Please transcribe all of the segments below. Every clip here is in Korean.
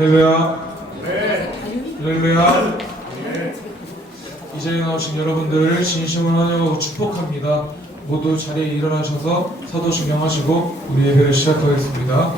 할렐루야. 할렐루야. 이 자리에 나오신 여러분들을 진심으로 환영하고 축복합니다. 모두 자리에 일어나셔서 사도 증명하시고 우리 예배를 시작하겠습니다.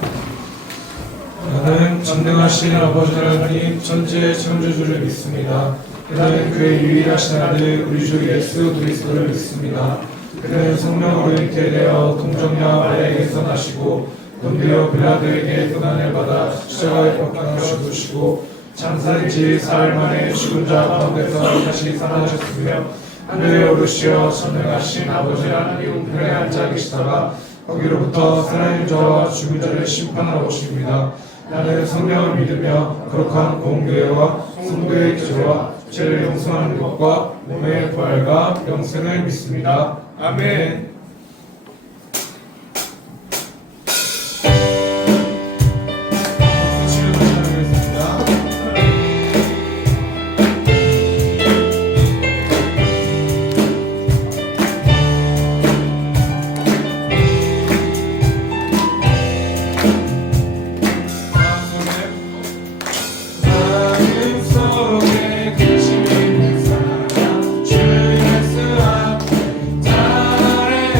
나는 전능하신 아버지 하나님 천지의 창조주를 믿습니다. 나는 그의 유일하신 아들 우리 주 예수 그리스도를 믿습니다. 그는 성령으로 잉태되어 동정녀 마리아에게서 나시고 본디오 빌라도에게 고난을 받아 십자가에 못 박혀 죽으시고 장사된 지 사흘 만에 죽은 자 가운데서 다시 살아나셨으며 하늘에 오르시어 전능하신 아버지 하나님 우편에 앉아 계시다가 거기로부터 살아있는 자와 죽은 자를 심판하러 오십니다. 나는 성령을 믿으며 거룩한 공교회와 성도의 기도와 죄를 용서하는 것과 몸의 부활과 영생을 믿습니다. 아멘. 주 예수 앞에 나를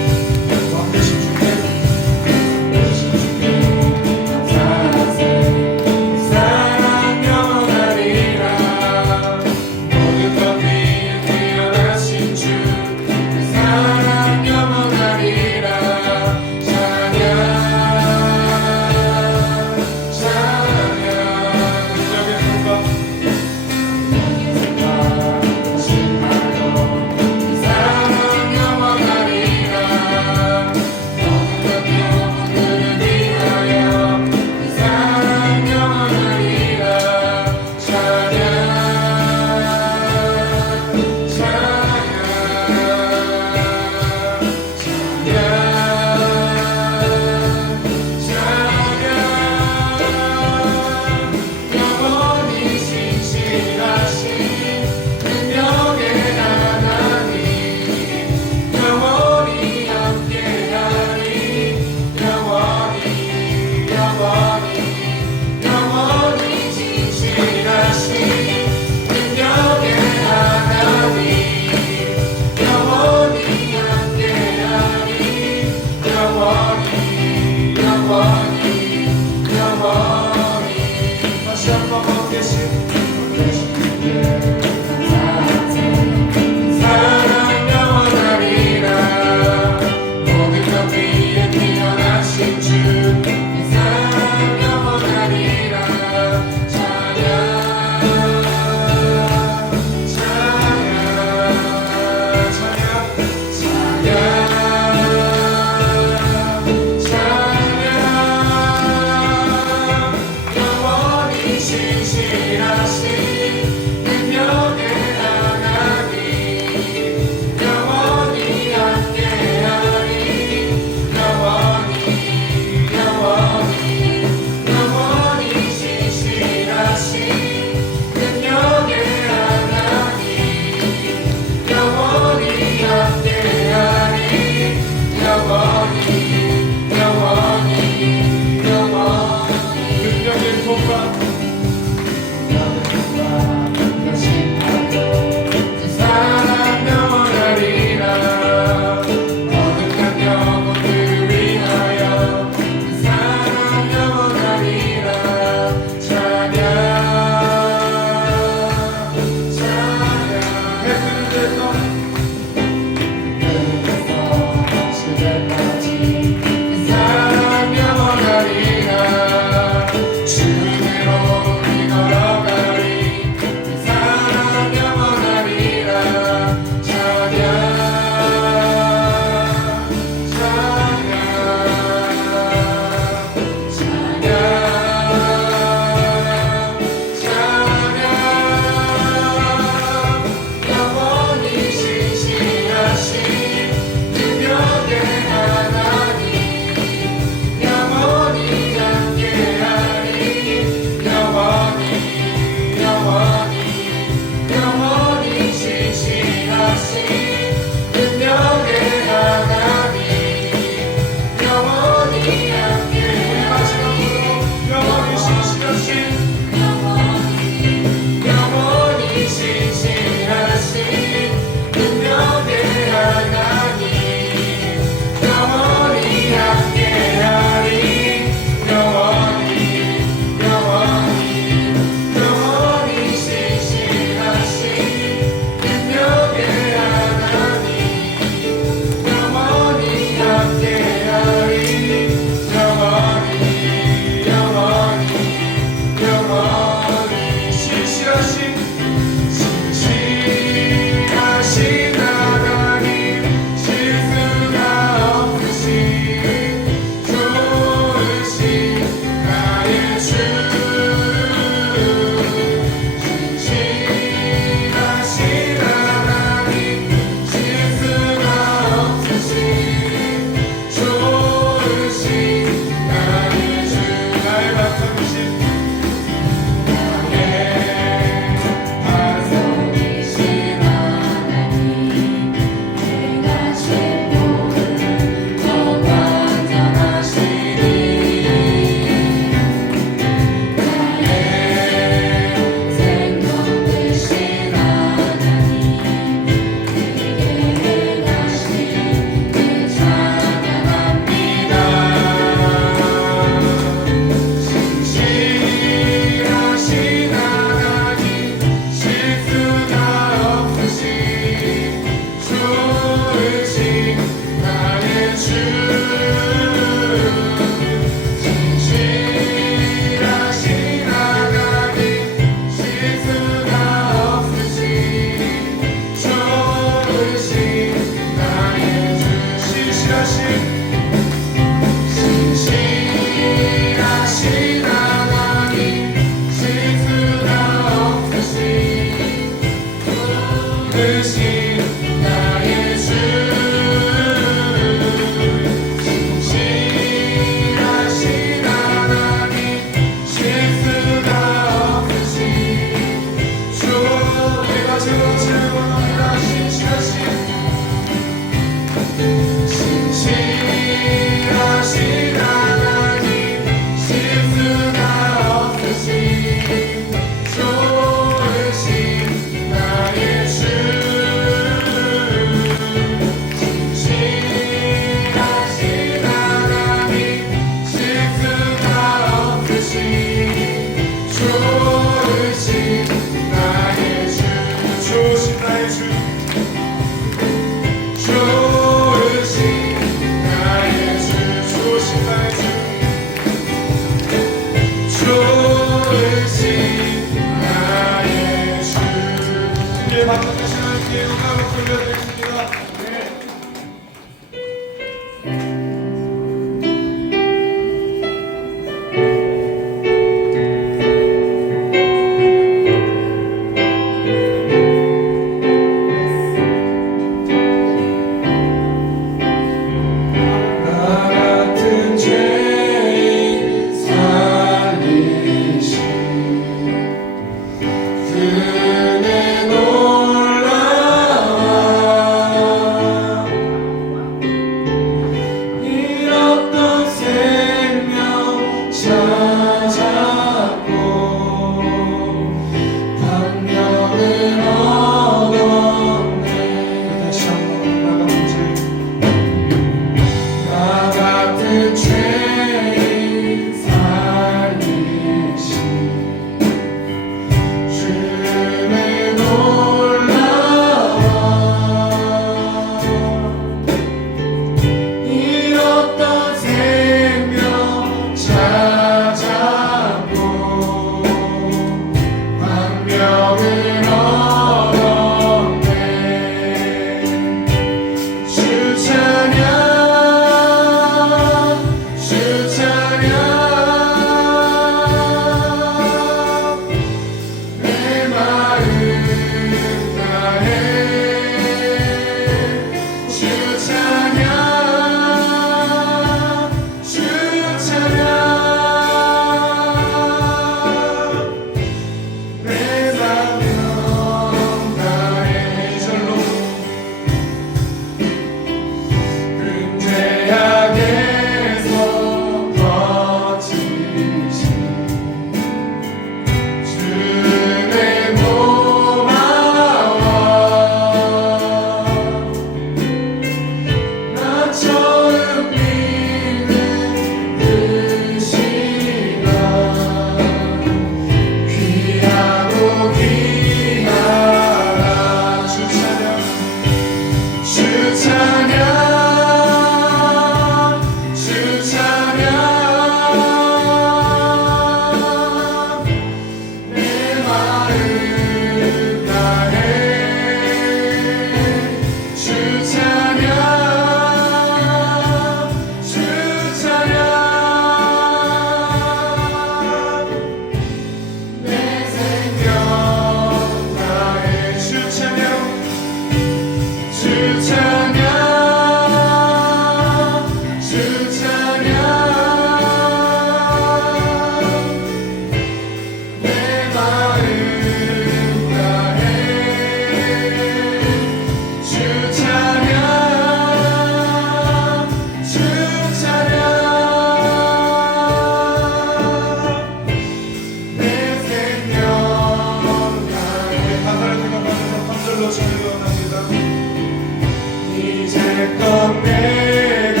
이제껏 내가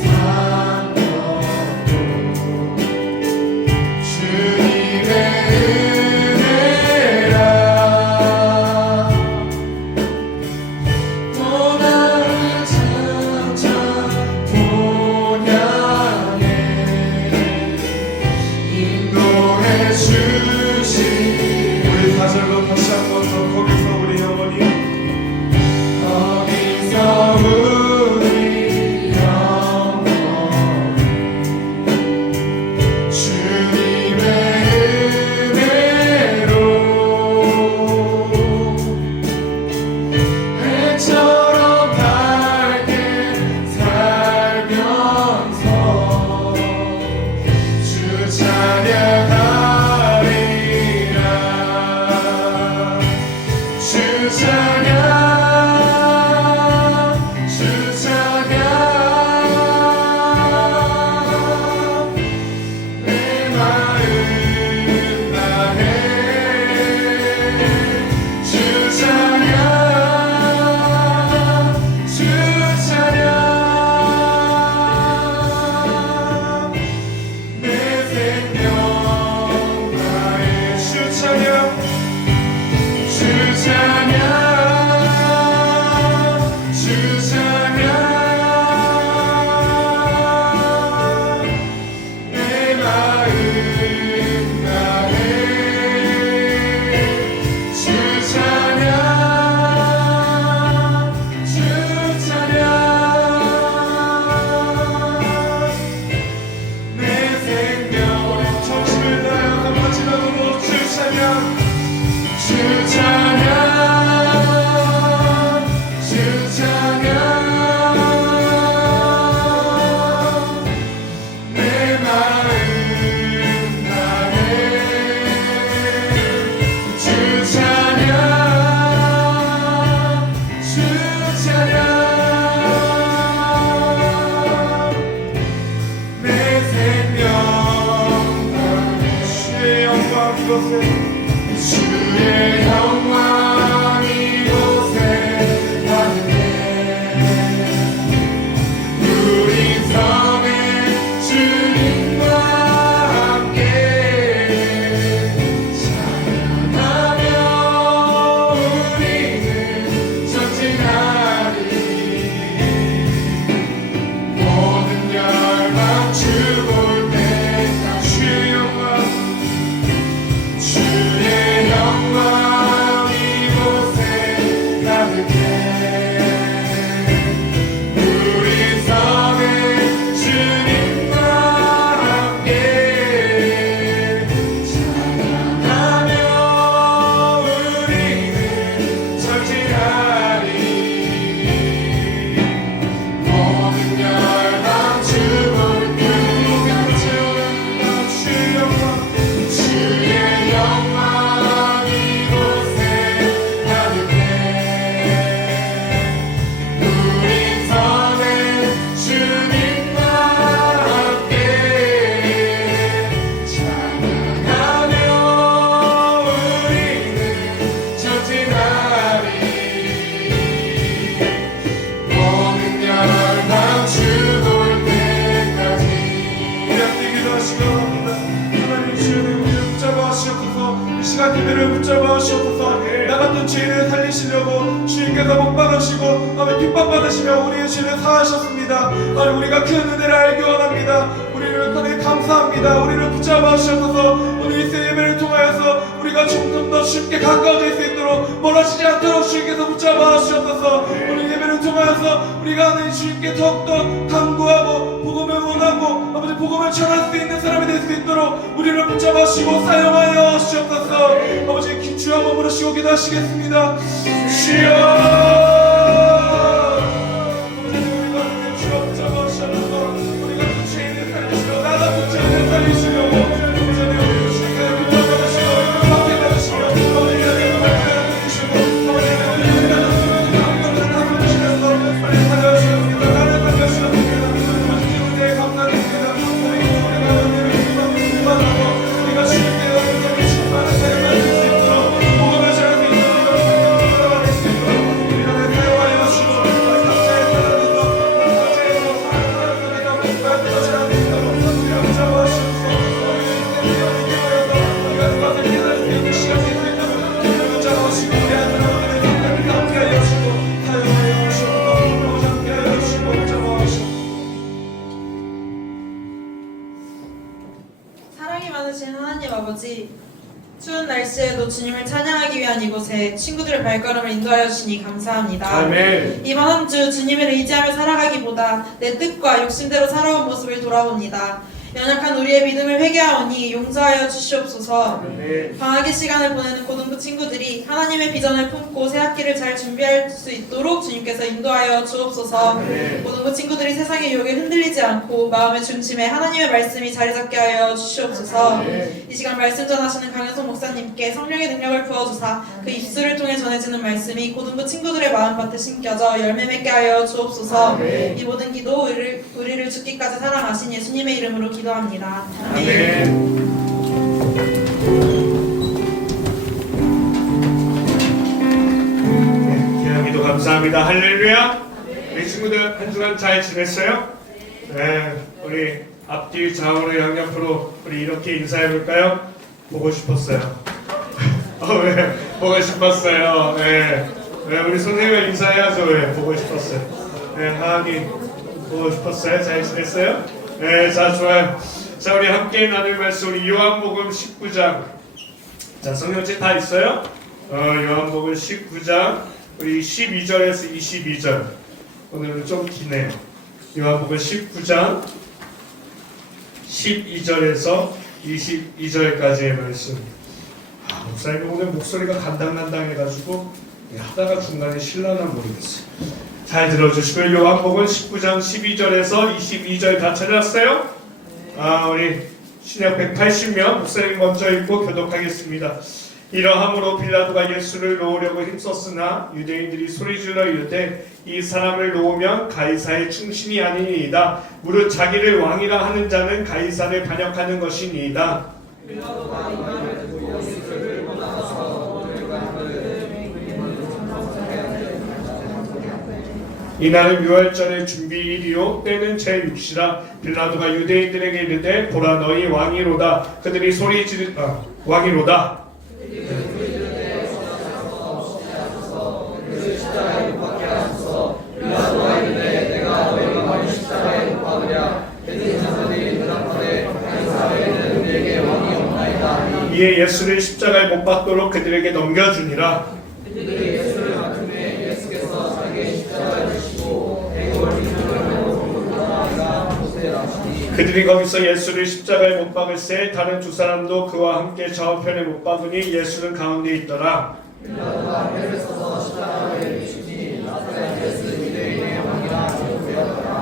산 것도 주님의 은혜라. 또 나를 찾아 본향에 인도해 주시. 우리 다절로 다시 한 번 더 거기서 우리 영원히 거기서 우리 영원히 주님의 은혜로 해처럼 밝게 살면서 주 찬양하리라. 주 찬양 주 찬양 내 마음 다해 주 찬양 주 찬양 내 생명 다해 주 찬양 주 찬양 주 찬양 내 마음 다해 주 찬양 주 찬양 내 생명 우리 정신을 다하여 마지막으로 주 찬양 주 찬양 주 찬양 내 마음 다해 주 찬양 주 찬양 내 생명 다해 주의 영광 이곳에 주의 영광 이곳에 가득해 우리 성에 주님과 함께 찬양하며 우리는 전진하리. 모든 열방 주볼 때까지 주의 영광 주의 영광 이곳에 가득해 우리 성에 주님과 함께 찬양하며 우리는 전진하리. 모든 열방 주볼 때까지 주의 영광 주의 영광 이곳에 가득해 우리 성에 주님과 함께 찬양하며 우리는 전진하리. 모든 열방 주볼 때까지 우리 함께 기도하시기 원합니다. 하나님 주여 우리를 붙잡아 주시옵소서. 이 시간 예배를 붙잡아 주시옵소서. 나 같은 죄인을 살리시려고 주님께서 못 받으시고 아멘 핍박받으시며 우리의 죄를 사하셨습니다. 아멘 우리가 큰 은혜를 알기 원합니다. 우리를 하나님 감사합니다. 우리를 붙잡아 주시옵소서. 오늘 이 예배를 통하여서 우리가 조금 더 쉽게 가까워질 수 있도록 멀어지지 않도록 주님께서 붙잡아 주시옵소서. 오늘 예배를 통하여서 우리가 하나님 주님께 더욱더 간구하고 복음을 원하고 아버지 복음을 전할 수 있는 사람이 될 수 있도록 우리를 붙잡아 주시고 사용하여 주시옵소서. 아버지 주여 한번 부르시고 기도하시겠습니다. 주여 아버지 우리가 하나님 주여 붙잡아 주시옵소서. 우리가 그 죄인을 살리시고 나 같은 죄인을 살리시려고 아버지 우리를 주님께 붙잡아 주시고 함께 받으시며 아버지 하나님 말씀을 들으시고 아버지 하나님 다스리시면서 빨리 살려주시옵소서. 나를 살려주시옵소서. 아버지 은혜에 감사드립니다. 우리가 주님께 충만한 삶을 살수 있도록 복음을 전할 수 있도록 우리가 붙잡아 낼 수 있도록 우리가 주님을 찬양하기 위한 이곳에 친구들의 발걸음을 인도하여 주시니 감사합니다. 아멘. 이번 한 주 주님을 의지하며 살아가기보다 내 뜻과 욕심대로 살아온 모습을 돌아봅니다. 연약한 우리의 믿음을 회개하오니 용서하여 주시옵소서. 방학의 시간을 보내는 고등부 친구들이 하나님의 비전을 품고 새 학기를 잘 준비할 수 있도록 주님께서 인도하여 주옵소서. 고등부 친구들이 세상의 유혹에 흔들리지 않고 마음의 중심에 하나님의 말씀이 자리 잡게 하여 주시옵소서. 이 시간 말씀 전하시는 강현석 목사님께 성령의 능력을 부어주사 그 입술을 통해 전해지는 말씀이 고등부 친구들의 마음밭에 심겨져 열매 맺게 하여 주옵소서. 이 모든 기도 우리를 죽기까지 사랑하신 예수님의 이름으로 기도합니다. 아멘. 기도 감사합니다. 할렐루야. 우리 친구들 한 주간 잘 지냈어요? 네, 우리 앞뒤 좌우로 양옆으로 우리 이렇게 인사해볼까요? 보고 싶었어요. 왜? 보고 싶었어요. 네, 우리 선생님을 인사해야죠. 왜? 보고 싶었어요. 네, 하하기 보고 싶었어요. 잘 지냈어요? 네, 자, 좋아요. 자, 우리 함께 나눌 말씀 우리 요한복음 19장. 자, 성경책 다 있어요? 요한복음 19장 우리 12절에서 22절. 오늘은 좀 기네요. 요한복음 19장 12절에서 22절까지의 말씀. 목사님 오늘 목소리가 간당간당해가지고 하다가 중간에 실라나 모르겠어요. 잘 들어주시고요. 요한복음 19장 12절에서 22절 다 찾았어요? 우리 신약 180명 목사님 먼저 읽고 교독하겠습니다. 이러함으로 빌라도가 예수를 놓으려고 힘썼으나 유대인들이 소리질러 이르되 이 사람을 놓으면 가이사의 충신이 아니니이다. 무릇 자기를 왕이라 하는 자는 가이사를 반역하는 것이니이다. 빌라도가 이 말을 듣고 예수를 끌고 나가서 이날은 유월절의 준비일이요 때는 제6시라. 빌라도가 유대인들에게 이르되 보라 너희 왕이로다. 그들이 소리 지르 왕이로다. 이에 예수를 십자가에 못 박도록 그들에게 넘겨주니라. 그들이 예수를 맡음에 예수께서 자기의 십자가를 지시고 그들이 거기서 예수를 십자가에 못 박을새 다른 두 사람도 그와 함께 좌우편에 못 박으니 예수는 가운데 있더라.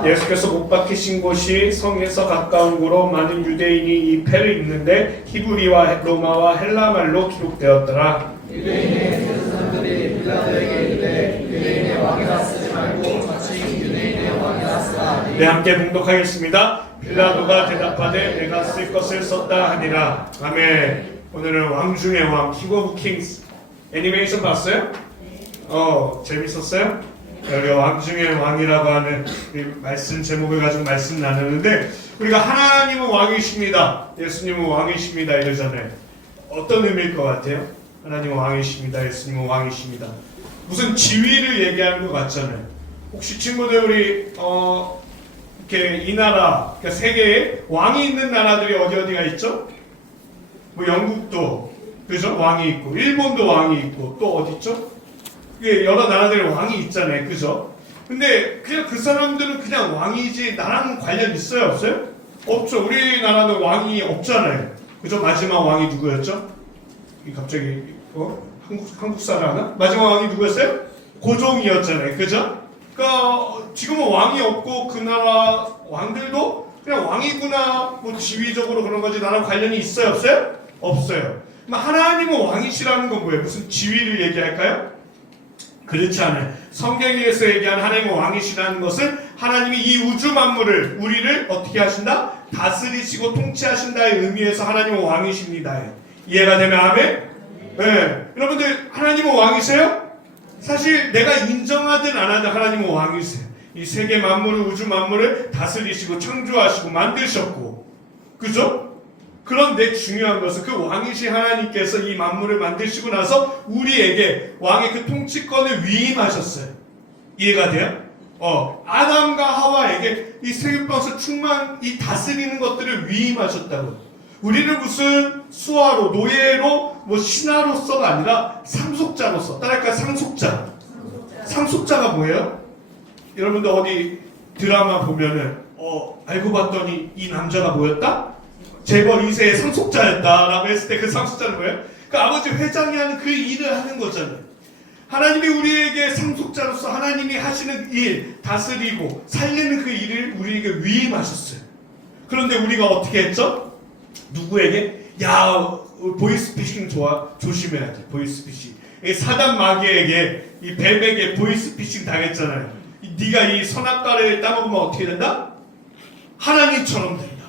예수께서 못 박히신 곳이 성에서 가까운 곳으로 많은 유대인이 이 패를 입는데 히브리와 로마와 헬라 말로 기록되었더라. 유대인의 사람들이 빌라도에게 이르되 유대인의 왕이라 쓰지 말고 마치 유대인의 왕이라 쓰라. 네, 함께 봉독하겠습니다. 빌라도가 대답하되 내가 쓸 것을 썼다 하니라. 아멘. 오늘은 왕 중의 왕, 킹 오브 킹스. 애니메이션 봤어요? 재밌었어요? 우리가 왕 중의 왕이라고 하는 말씀 제목을 가지고 말씀 나누는데 우리가 하나님은 왕이십니다. 예수님은 왕이십니다. 이러잖아요. 어떤 의미일 것 같아요? 하나님은 왕이십니다. 예수님은 왕이십니다. 무슨 지위를 얘기하는 것 같잖아요. 혹시 친구들 우리 이렇게 이 나라, 그러니까 세계에 왕이 있는 나라들이 어디가 있죠? 뭐 영국도 그죠? 왕이 있고 일본도 왕이 있고 또 어디 있죠? 여러 나라들의 왕이 있잖아요. 그죠? 근데 그냥 그 사람들은 그냥 왕이지 나랑 관련 있어요? 없어요? 없죠. 우리나라는 왕이 없잖아요. 그죠? 마지막 왕이 누구였죠? 갑자기 한국 사람 마지막 왕이 누구였어요? 고종이었잖아요. 그죠? 그러니까 지금은 왕이 없고 그 나라 왕들도 그냥 왕이구나 뭐 지위적으로 그런 거지 나랑 관련이 있어요? 없어요? 없어요. 하나님은 왕이시라는 건 뭐예요? 무슨 지위를 얘기할까요? 그렇지 않아요. 성경에서 얘기하는 하나님은 왕이시라는 것은 하나님이 이 우주 만물을 우리를 어떻게 하신다? 다스리시고 통치하신다의 의미에서 하나님은 왕이십니다. 이해가 되면 아멘? 네. 여러분들 하나님은 왕이세요? 사실 내가 인정하든 안 하든 하나님은 왕이세요. 이 세계 만물을 우주 만물을 다스리시고 창조하시고 만드셨고 그죠? 그런데 중요한 것은 그 왕이신 하나님께서 이 만물을 만드시고 나서 우리에게 왕의 그 통치권을 위임하셨어요. 이해가 돼요? 아담과 하와에게 이 세계방에서 충만 이 다스리는 것들을 위임하셨다고. 우리는 무슨 수하로, 노예로, 뭐 신하로서가 아니라 상속자로서. 따라할까? 상속자. 상속자가 뭐예요? 여러분들 어디 드라마 보면은 알고 봤더니 이 남자가 뭐였다? 재벌 2세의 상속자였다라고 했을 때 그 상속자는 뭐예요? 그 아버지 회장이 하는 그 일을 하는 거잖아요. 하나님이 우리에게 상속자로서 하나님이 하시는 일, 다스리고 살리는 그 일을 우리에게 위임하셨어요. 그런데 우리가 어떻게 했죠? 누구에게? 야, 보이스피싱 조심해야 돼. 보이스피싱. 사단 마귀에게, 이 뱀에게 보이스피싱 당했잖아요. 네가 이 선악과를 따먹으면 어떻게 된다? 하나님처럼 된다.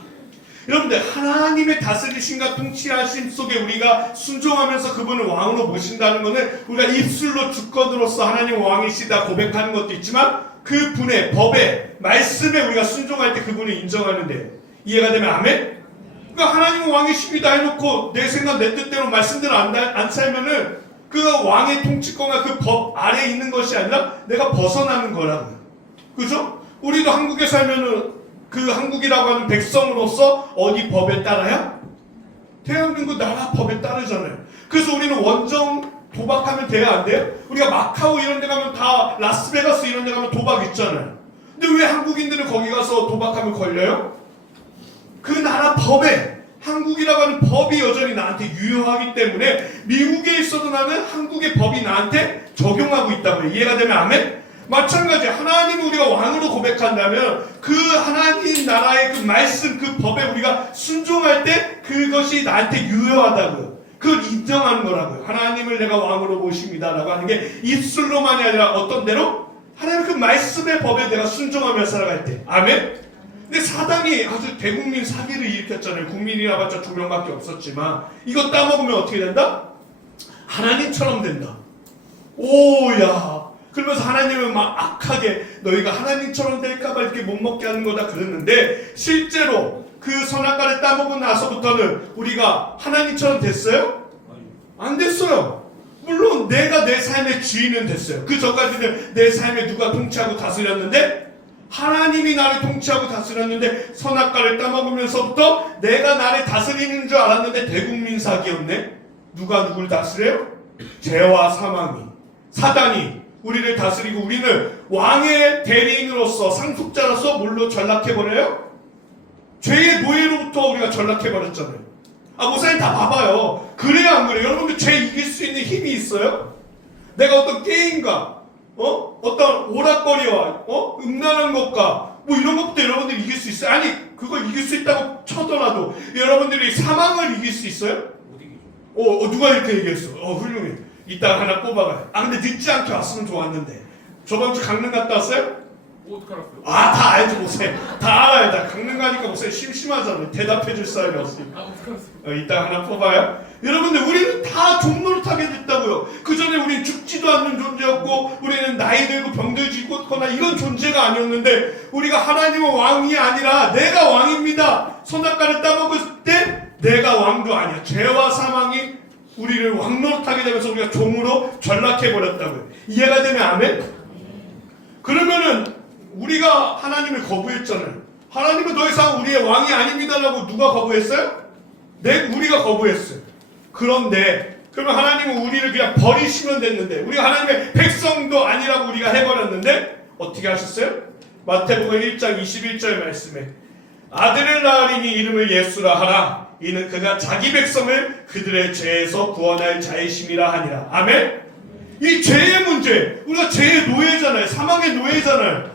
여러분들, 하나님의 다스리심과 통치하심 속에 우리가 순종하면서 그분을 왕으로 모신다는 것은 우리가 입술로 주권으로서 하나님 왕이시다 고백하는 것도 있지만 그 분의 법에, 말씀에 우리가 순종할 때 그분을 인정하는데, 이해가 되면 아멘? 그러니까 하나님은 왕이십니다 해놓고 내 생각 내 뜻대로 말씀대로 안 살면은 그 왕의 통치권과 그 법 아래에 있는 것이 아니라 내가 벗어나는 거라고요. 그죠? 우리도 한국에 살면은 그 한국이라고 하는 백성으로서 어디 법에 따라야? 대한민국 나라 법에 따르잖아요. 그래서 우리는 원정 도박하면 돼요, 안 돼요? 우리가 마카오 이런 데 가면 다, 라스베가스 이런 데 가면 도박 있잖아요. 근데 왜 한국인들은 거기 가서 도박하면 걸려요? 그 나라 법에, 한국이라고 하는 법이 여전히 나한테 유효하기 때문에 미국에 있어도 나는 한국의 법이 나한테 적용하고 있다고요. 이해가 되면 아멘? 마찬가지, 하나님을 우리가 왕으로 고백한다면 그 하나님 나라의 그 말씀, 그 법에 우리가 순종할 때 그것이 나한테 유효하다고요. 그걸 인정하는 거라고요. 하나님을 내가 왕으로 모십니다라고 하는 게 입술로만이 아니라 어떤 대로? 하나님 그 말씀의 법에 내가 순종하며 살아갈 때. 아멘? 근데 사단이 아주 대국민 사기를 일으켰잖아요. 국민이라 봤자 2명밖에 없었지만 이거 따먹으면 어떻게 된다? 하나님처럼 된다. 오야. 그러면서 하나님은 막 악하게 너희가 하나님처럼 될까봐 이렇게 못 먹게 하는 거다 그랬는데 실제로 그 선악과를 따먹고 나서부터는 우리가 하나님처럼 됐어요? 안 됐어요. 물론 내가 내 삶의 주인은 됐어요. 그 전까지는 내 삶에 누가 통치하고 다스렸는데 하나님이 나를 통치하고 다스렸는데 선악과를 따먹으면서부터 내가 나를 다스리는 줄 알았는데 대국민 사기였네. 누가 누굴 다스려요? 죄와 사망이, 사단이 우리를 다스리고 우리는 왕의 대리인으로서 상속자로서 뭘로 전락해버려요? 죄의 노예로부터 우리가 전락해버렸잖아요. 목사님 다 봐봐요. 그래요 안 그래요? 여러분들 죄 이길 수 있는 힘이 있어요? 내가 어떤 게임과 어떤 오락거리와 음란한 것과 뭐 이런 것부터 여러분들이 이길 수 있어요? 아니 그걸 이길 수 있다고 쳐더라도 여러분들이 사망을 이길 수 있어요? 못 이기죠. 누가 이렇게 얘기했어? 훌륭해. 이따가 하나 뽑아가요. 근데 늦지 않게 왔으면 좋았는데. 저번 주 강릉 갔다 왔어요? 어떻게 알았어요? 다 알죠 목사님. 다 알아요. 다 강릉 가니까 목사님 심심하잖아요. 대답해줄 사람이 없으니까. 어떻게 알았어요? 이따가 하나 뽑아요. 여러분들 우리는 다 종노릇하게 됐다고요. 그 전에 우리는 죽지도 않는 존재였고 우리는 나이 들고 병들 죽거나 이런 존재가 아니었는데 우리가 하나님은 왕이 아니라 내가 왕입니다. 선악과를 따먹을 때 내가 왕도 아니야. 죄와 사망이 우리를 왕노릇하게 되면서 우리가 종으로 전락해버렸다고요. 이해가 되면 아멘? 그러면은 우리가 하나님을 거부했잖아요. 하나님은 더 이상 우리의 왕이 아닙니다라고 누가 거부했어요? 우리가 거부했어요. 그런데 그러면 하나님은 우리를 그냥 버리시면 됐는데 우리가 하나님의 백성도 아니라고 우리가 해버렸는데 어떻게 하셨어요? 마태복음 1장 21절 말씀에 아들을 낳으리니 이름을 예수라 하라. 이는 그가 자기 백성을 그들의 죄에서 구원할 자이심이라 하니라. 아멘? 이 죄의 문제, 우리가 죄의 노예잖아요. 사망의 노예잖아요.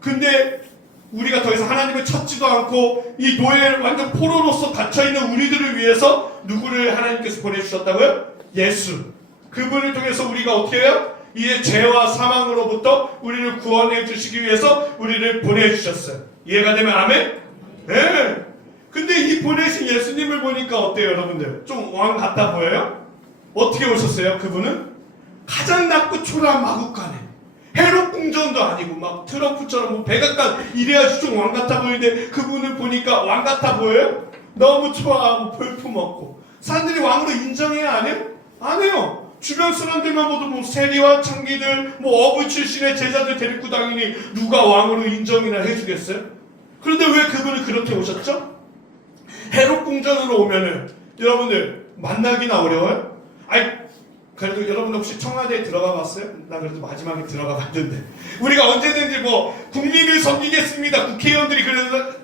근데 우리가 더 이상 하나님을 찾지도 않고 이 노예 완전 포로로서 갇혀있는 우리들을 위해서 누구를 하나님께서 보내주셨다고요? 예수. 그분을 통해서 우리가 어떻게 해요? 이의 죄와 사망으로부터 우리를 구원해 주시기 위해서 우리를 보내주셨어요. 이해가 되면 아멘? 네. 근데 이 보내신 예수님을 보니까 어때요 여러분들? 좀 왕 같아 보여요? 어떻게 오셨어요 그분은? 가장 낮고 초라한 마구간에 헤롯 궁전도 아니고 막 트럼프처럼 뭐 백악관 이래야지 좀 왕 같아 보이는데 그분을 보니까 왕 같아 보여요? 너무 초라하고 볼품없고 사람들이 왕으로 인정해야 안 해요? 안 해요. 주변 사람들만 봐도 뭐 세리와 창기들 뭐 어부 출신의 제자들 데리고 다니니 누가 왕으로 인정이나 해주겠어요? 그런데 왜 그분을 그렇게 오셨죠? 헤롯 궁전으로 오면은 여러분들 만나기나 어려워요? 아니 그래도 여러분 혹시 청와대에 들어가 봤어요? 나 그래도 마지막에 들어가 봤는데 우리가 언제든지 뭐 국민을 섬기겠습니다. 국회의원들이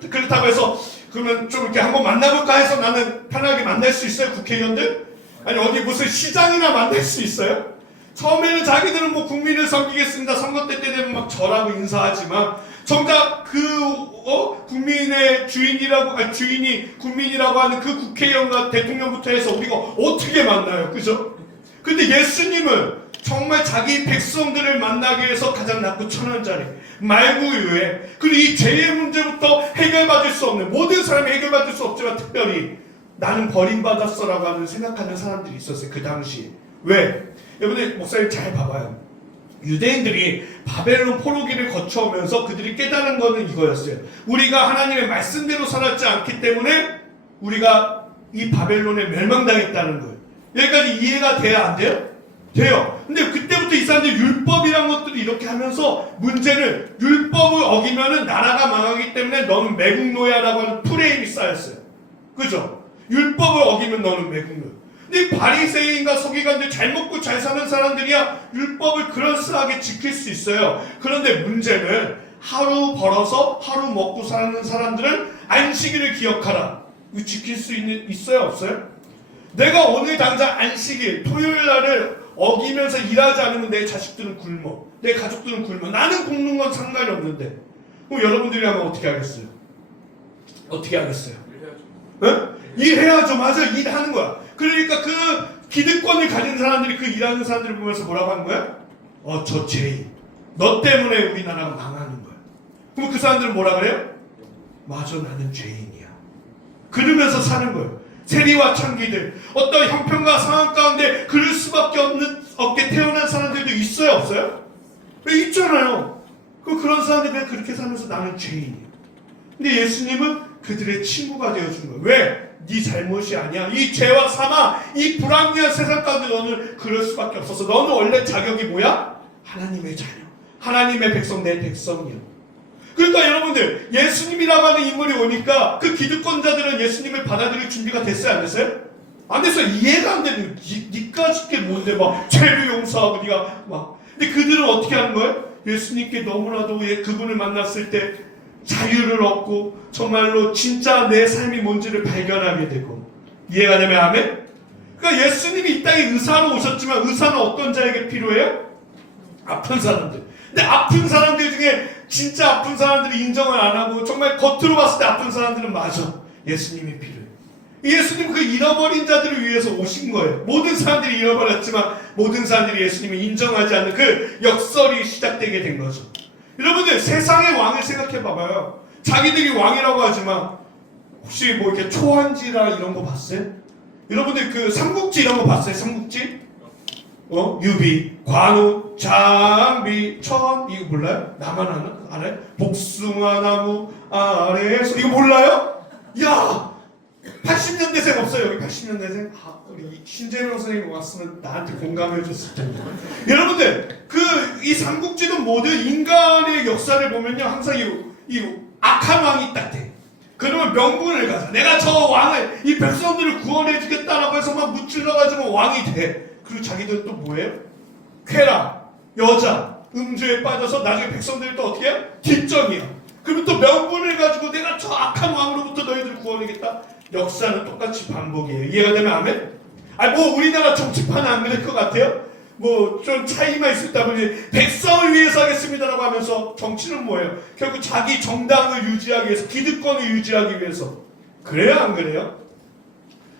그렇다고 해서 그러면 좀 이렇게 한번 만나볼까 해서 나는 편하게 만날 수 있어요? 국회의원들? 아니 어디 무슨 시장이나 만날 수 있어요? 처음에는 자기들은 뭐 국민을 섬기겠습니다. 선거 때 되면 막 저라고 인사하지만 정작 국민의 주인이 국민이라고 하는 그 국회의원과 대통령부터 해서 우리가 어떻게 만나요? 그죠? 근데 예수님은 정말 자기 백성들을 만나기 위해서 가장 낮고 천원짜리 말구유에 그리고 이 죄의 문제부터 해결받을 수 없는 모든 사람이 해결받을 수 없지만 특별히 나는 버림받았어라고 하는 생각하는 사람들이 있었어요. 그 당시에. 왜? 여러분들 목사님 잘 봐봐요. 유대인들이 바벨론 포로기를 거쳐오면서 그들이 깨달은 거는 이거였어요. 우리가 하나님의 말씀대로 살았지 않기 때문에 우리가 이 바벨론에 멸망당했다는 거예요. 여기까지 이해가 돼야 안 돼요? 돼요. 근데 그때부터 이 사람들이 율법이란 것들을 이렇게 하면서 문제는 율법을 어기면은 나라가 망하기 때문에 너는 매국노야라고 하는 프레임이 쌓였어요. 그죠? 율법을 어기면 너는 매국노야. 근데 바리새인과 서기관들 잘 먹고 잘 사는 사람들이야 율법을 그럴싸하게 지킬 수 있어요. 그런데 문제는 하루 벌어서 하루 먹고 사는 사람들은 안식일을 기억하라. 이거 지킬 수 있어요? 없어요? 내가 오늘 당장 안식일 토요일 날을 어기면서 일하지 않으면 내 자식들은 굶어. 내 가족들은 굶어. 나는 굶는 건 상관이 없는데 그럼 여러분들이 하면 어떻게 하겠어요? 어떻게 하겠어요? 일해야죠. 일해야죠. 맞아. 일하는 거야. 그러니까 그 기득권을 가진 사람들이 그 일하는 사람들을 보면서 뭐라고 하는 거야? 저 죄인. 너 때문에 우리나라가 망하는 거야. 그럼 그 사람들은 뭐라 그래요? 맞아. 나는 죄인이야. 그러면서 사는 거예요. 세리와 창기들 어떤 형편과 상황 가운데 그럴 수밖에 없게 태어난 사람들도 있어요? 없어요? 있잖아요. 그런 사람들이 그냥 그렇게 살면서 나는 죄인이야. 근데 예수님은 그들의 친구가 되어준 거예요. 왜? 네 잘못이 아니야. 이 죄와 사망, 이 불합리한 세상 가운데 너는 그럴 수밖에 없었어. 너는 원래 자격이 뭐야? 하나님의 자녀. 하나님의 백성, 내 백성이야. 그러니까 여러분들 예수님이라고 하는 인물이 오니까 그 기득권자들은 예수님을 받아들일 준비가 됐어요? 안 됐어요? 안 됐어요. 이해가 안 되는 니까짓 게 뭔데 막 죄를 용서하고 니가 막 근데 그들은 어떻게 하는 거예요? 예수님께 너무나도 그분을 만났을 때 자유를 얻고 정말로 진짜 내 삶이 뭔지를 발견하게 되고 이해가 되면 아멘? 그러니까 예수님이 이 땅에 의사로 오셨지만 의사는 어떤 자에게 필요해요? 아픈 사람들. 근데 아픈 사람들 중에 진짜 아픈 사람들이 인정을 안 하고 정말 겉으로 봤을 때 아픈 사람들은 맞아. 예수님이 필요해. 예수님 그 잃어버린 자들을 위해서 오신 거예요. 모든 사람들이 잃어버렸지만 모든 사람들이 예수님을 인정하지 않는 그 역설이 시작되게 된 거죠. 여러분들 세상의 왕을 생각해 봐봐요. 자기들이 왕이라고 하지만 혹시 뭐 이렇게 초한지라 이런 거 봤어요? 여러분들 그 삼국지 이런 거 봤어요? 삼국지? 유비, 관우, 장비, 천 이거 몰라요? 나만 알아요? 복숭아나무 아래에서 이거 몰라요? 야! 80년대생 없어요? 여기 80년대생? 우리 신재명 선생님 왔으면 나한테 공감해 줬을 텐데. 여러분들 이 삼국지는 모든 인간의 역사를 보면요 항상 이 악한 왕이 딱 돼. 그러면 명분을 가져. 내가 저 왕을 이 백성들을 구원해 주겠다라고 해서 막 무찔러가지고 왕이 돼. 그리고 자기들은 또 뭐예요? 쾌락, 여자, 음주에 빠져서 나중에 백성들이 또 어떻게 해요? 뒷전이야. 그러면 또 명분을 가지고 내가 저 악한 왕으로부터 너희들을 구원하겠다. 역사는 똑같이 반복이에요. 이해가 되면 아멘? 뭐 우리나라 정치판은 안 그럴 것 같아요? 뭐 좀 차이만 있을 때문에 백성을 위해서 하겠습니다라고 하면서 정치는 뭐예요? 결국 자기 정당을 유지하기 위해서 기득권을 유지하기 위해서. 그래요? 안 그래요?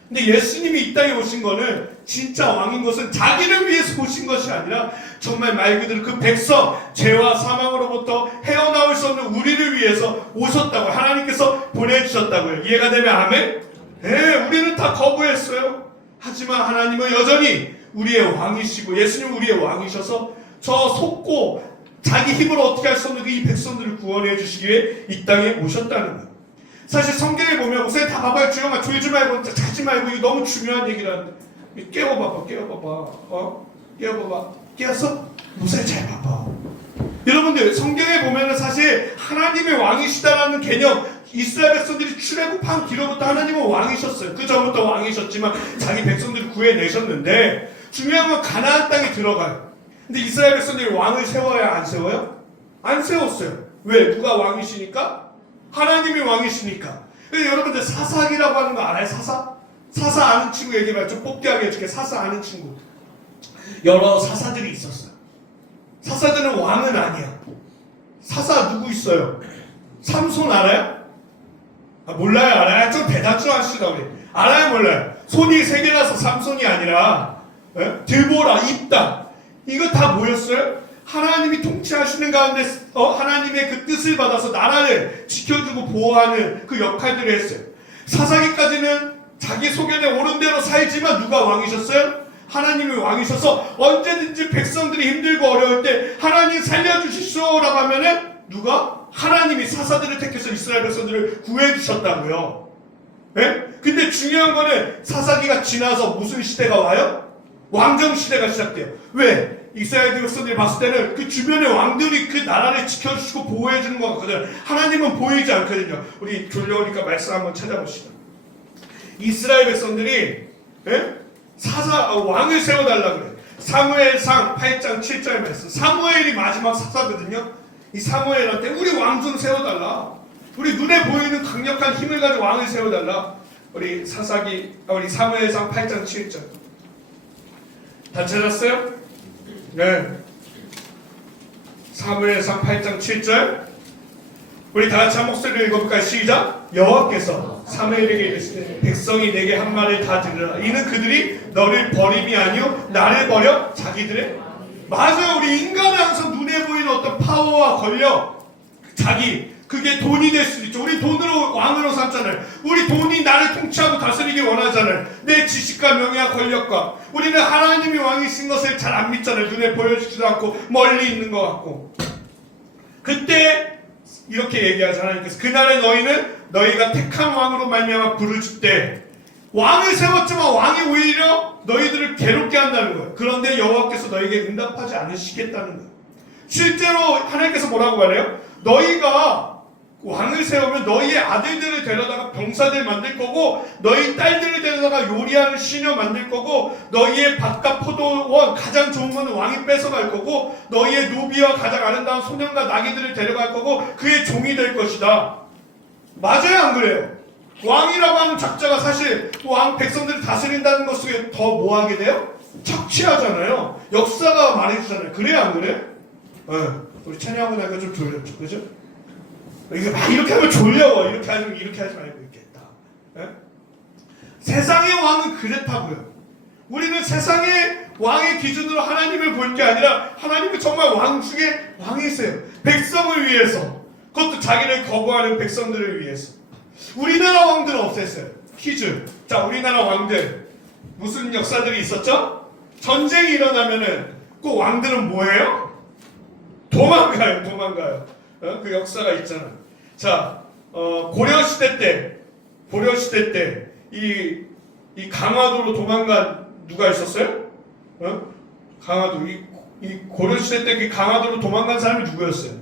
근데 예수님이 이 땅에 오신 거는 진짜 왕인 것은 자기를 위해서 오신 것이 아니라 정말 말 그대로 그 백성 죄와 사망으로부터 헤어나올 수 없는 우리를 위해서 오셨다고 하나님께서 보내주셨다고요. 이해가 되면 아멘? 네, 우리는 다 거부했어요. 하지만 하나님은 여전히 우리의 왕이시고 예수님은 우리의 왕이셔서 저 속고 자기 힘으로 어떻게 할 수 없는 이 백성들을 구원해 주시기 위해 이 땅에 오셨다는 거예요. 사실 성경에 보면 목사님 다 봐봐요. 주영아 졸지 말고 자지 말고 이거 너무 중요한 얘기라는데 깨워봐봐. 깨워봐봐. 깨웠어? 목사님 잘 봐봐. 여러분들 성경에 보면은 사실 하나님의 왕이시다라는 개념 이스라엘 백성들이 출애굽한 뒤로부터 하나님은 왕이셨어요. 그 전부터 왕이셨지만 자기 백성들을 구해내셨는데 중요한 건 가나안 땅에 들어가요. 근데 이스라엘 백성들이 왕을 세워야 안 세워요? 안 세웠어요. 왜? 누가 왕이시니까? 하나님이 왕이시니까. 여러분들 사사기라고 하는 거 알아요? 사사 아는 친구 얘기해봐요. 좀 뽑기하게 해줄게. 사사 아는 친구. 여러 사사들이 있었어요. 사사들은 왕은 아니야. 사사 누구 있어요? 삼손 알아요? 몰라요? 알아요? 좀 대답 좀 하시다 우리. 알아요? 몰라요? 손이 세 개라서 삼손이 아니라 드보라, 입다. 이거 다 뭐였어요? 하나님이 통치하시는 가운데 하나님의 그 뜻을 받아서 나라를 지켜주고 보호하는 그 역할들을 했어요. 사사기까지는 자기 소견에 옳은 대로 살지만 누가 왕이셨어요? 하나님이 왕이셔서 언제든지 백성들이 힘들고 어려울 때 하나님 살려주시소라고 하면은 누가? 하나님이 사사들을 택해서 이스라엘 백성들을 구해주셨다고요. 네? 근데 중요한 거는 사사기가 지나서 무슨 시대가 와요? 왕정 시대가 시작돼요. 왜? 이스라엘 백성들이 봤을 때는 그 주변의 왕들이 그 나라를 지켜주시고 보호해주는 것 같거든요. 하나님은 보이지 않거든요. 우리 졸려오니까 말씀 한번 찾아봅시다. 이스라엘 백성들이 왕을 세워달라 그래. 사무엘상 8장 7절 말씀. 사무엘이 마지막 사사거든요. 이 사무엘한테 우리 왕 좀 세워달라. 우리 눈에 보이는 강력한 힘을 가지고 왕을 세워달라. 우리 사무엘상 8장 7절. 다 찾았어요? 네. 사무엘상 8장 7절. 우리 다 같이 한 목소리로 읽어볼까요? 시작. 여호와께서 사무엘에게 이르시되 백성이 내게 한 말을 다 들으라. 이는 그들이 너를 버림이 아니요 나를 버려 자기들의. 맞아요. 우리 인간은 항상 눈에 보이는 어떤 파워와 권력, 그게 돈이 될 수도 있죠. 우리 돈으로 왕으로 삼잖아요. 우리 돈이 나를 통치하고 다스리기 원하잖아요. 내 지식과 명예와 권력과. 우리는 하나님이 왕이신 것을 잘 안 믿잖아요. 눈에 보여주지도 않고 멀리 있는 것 같고. 그때 이렇게 얘기하잖아요. 하나님께서 그날에 너희는 너희가 택한 왕으로 말미암아 부르짖되 왕을 세웠지만 왕이 오히려 너희들을 괴롭게 한다는 거예요. 그런데 여호와께서 너희에게 응답하지 않으시겠다는 거예요. 실제로 하나님께서 뭐라고 말해요? 너희가 왕을 세우면 너희의 아들들을 데려다가 병사들 만들 거고 너희 딸들을 데려다가 요리하는 시녀 만들 거고 너희의 밭과 포도원 가장 좋은 거는 왕이 뺏어갈 거고 너희의 노비와 가장 아름다운 소년과 나귀들을 데려갈 거고 그의 종이 될 것이다. 맞아요? 안 그래요? 왕이라고 하는 작자가 사실 왕 백성들을 다스린다는 것 속에 더 뭐하게 돼요? 착취하잖아요. 역사가 말해주잖아요. 그래요? 안 그래요? 우리 찬양하고 나니까 좀 졸렸죠. 그죠? 이렇게 하면 졸려. 이렇게 하지 말고 있겠다. 세상의 왕은 그렇다고요. 우리는 세상의 왕의 기준으로 하나님을 볼 게 아니라 하나님은 정말 왕 중에 왕이세요. 백성을 위해서. 그것도 자기를 거부하는 백성들을 위해서. 우리나라 왕들은 없앴어요. 퀴즈. 자, 우리나라 왕들 무슨 역사들이 있었죠? 전쟁이 일어나면은 그 왕들은 뭐예요? 도망가요. 그 역사가 있잖아. 자, 고려시대 때 이 강화도로 도망간 누가 있었어요? 강화도 이 고려시대 때 그 강화도로 도망간 사람이 누구였어요?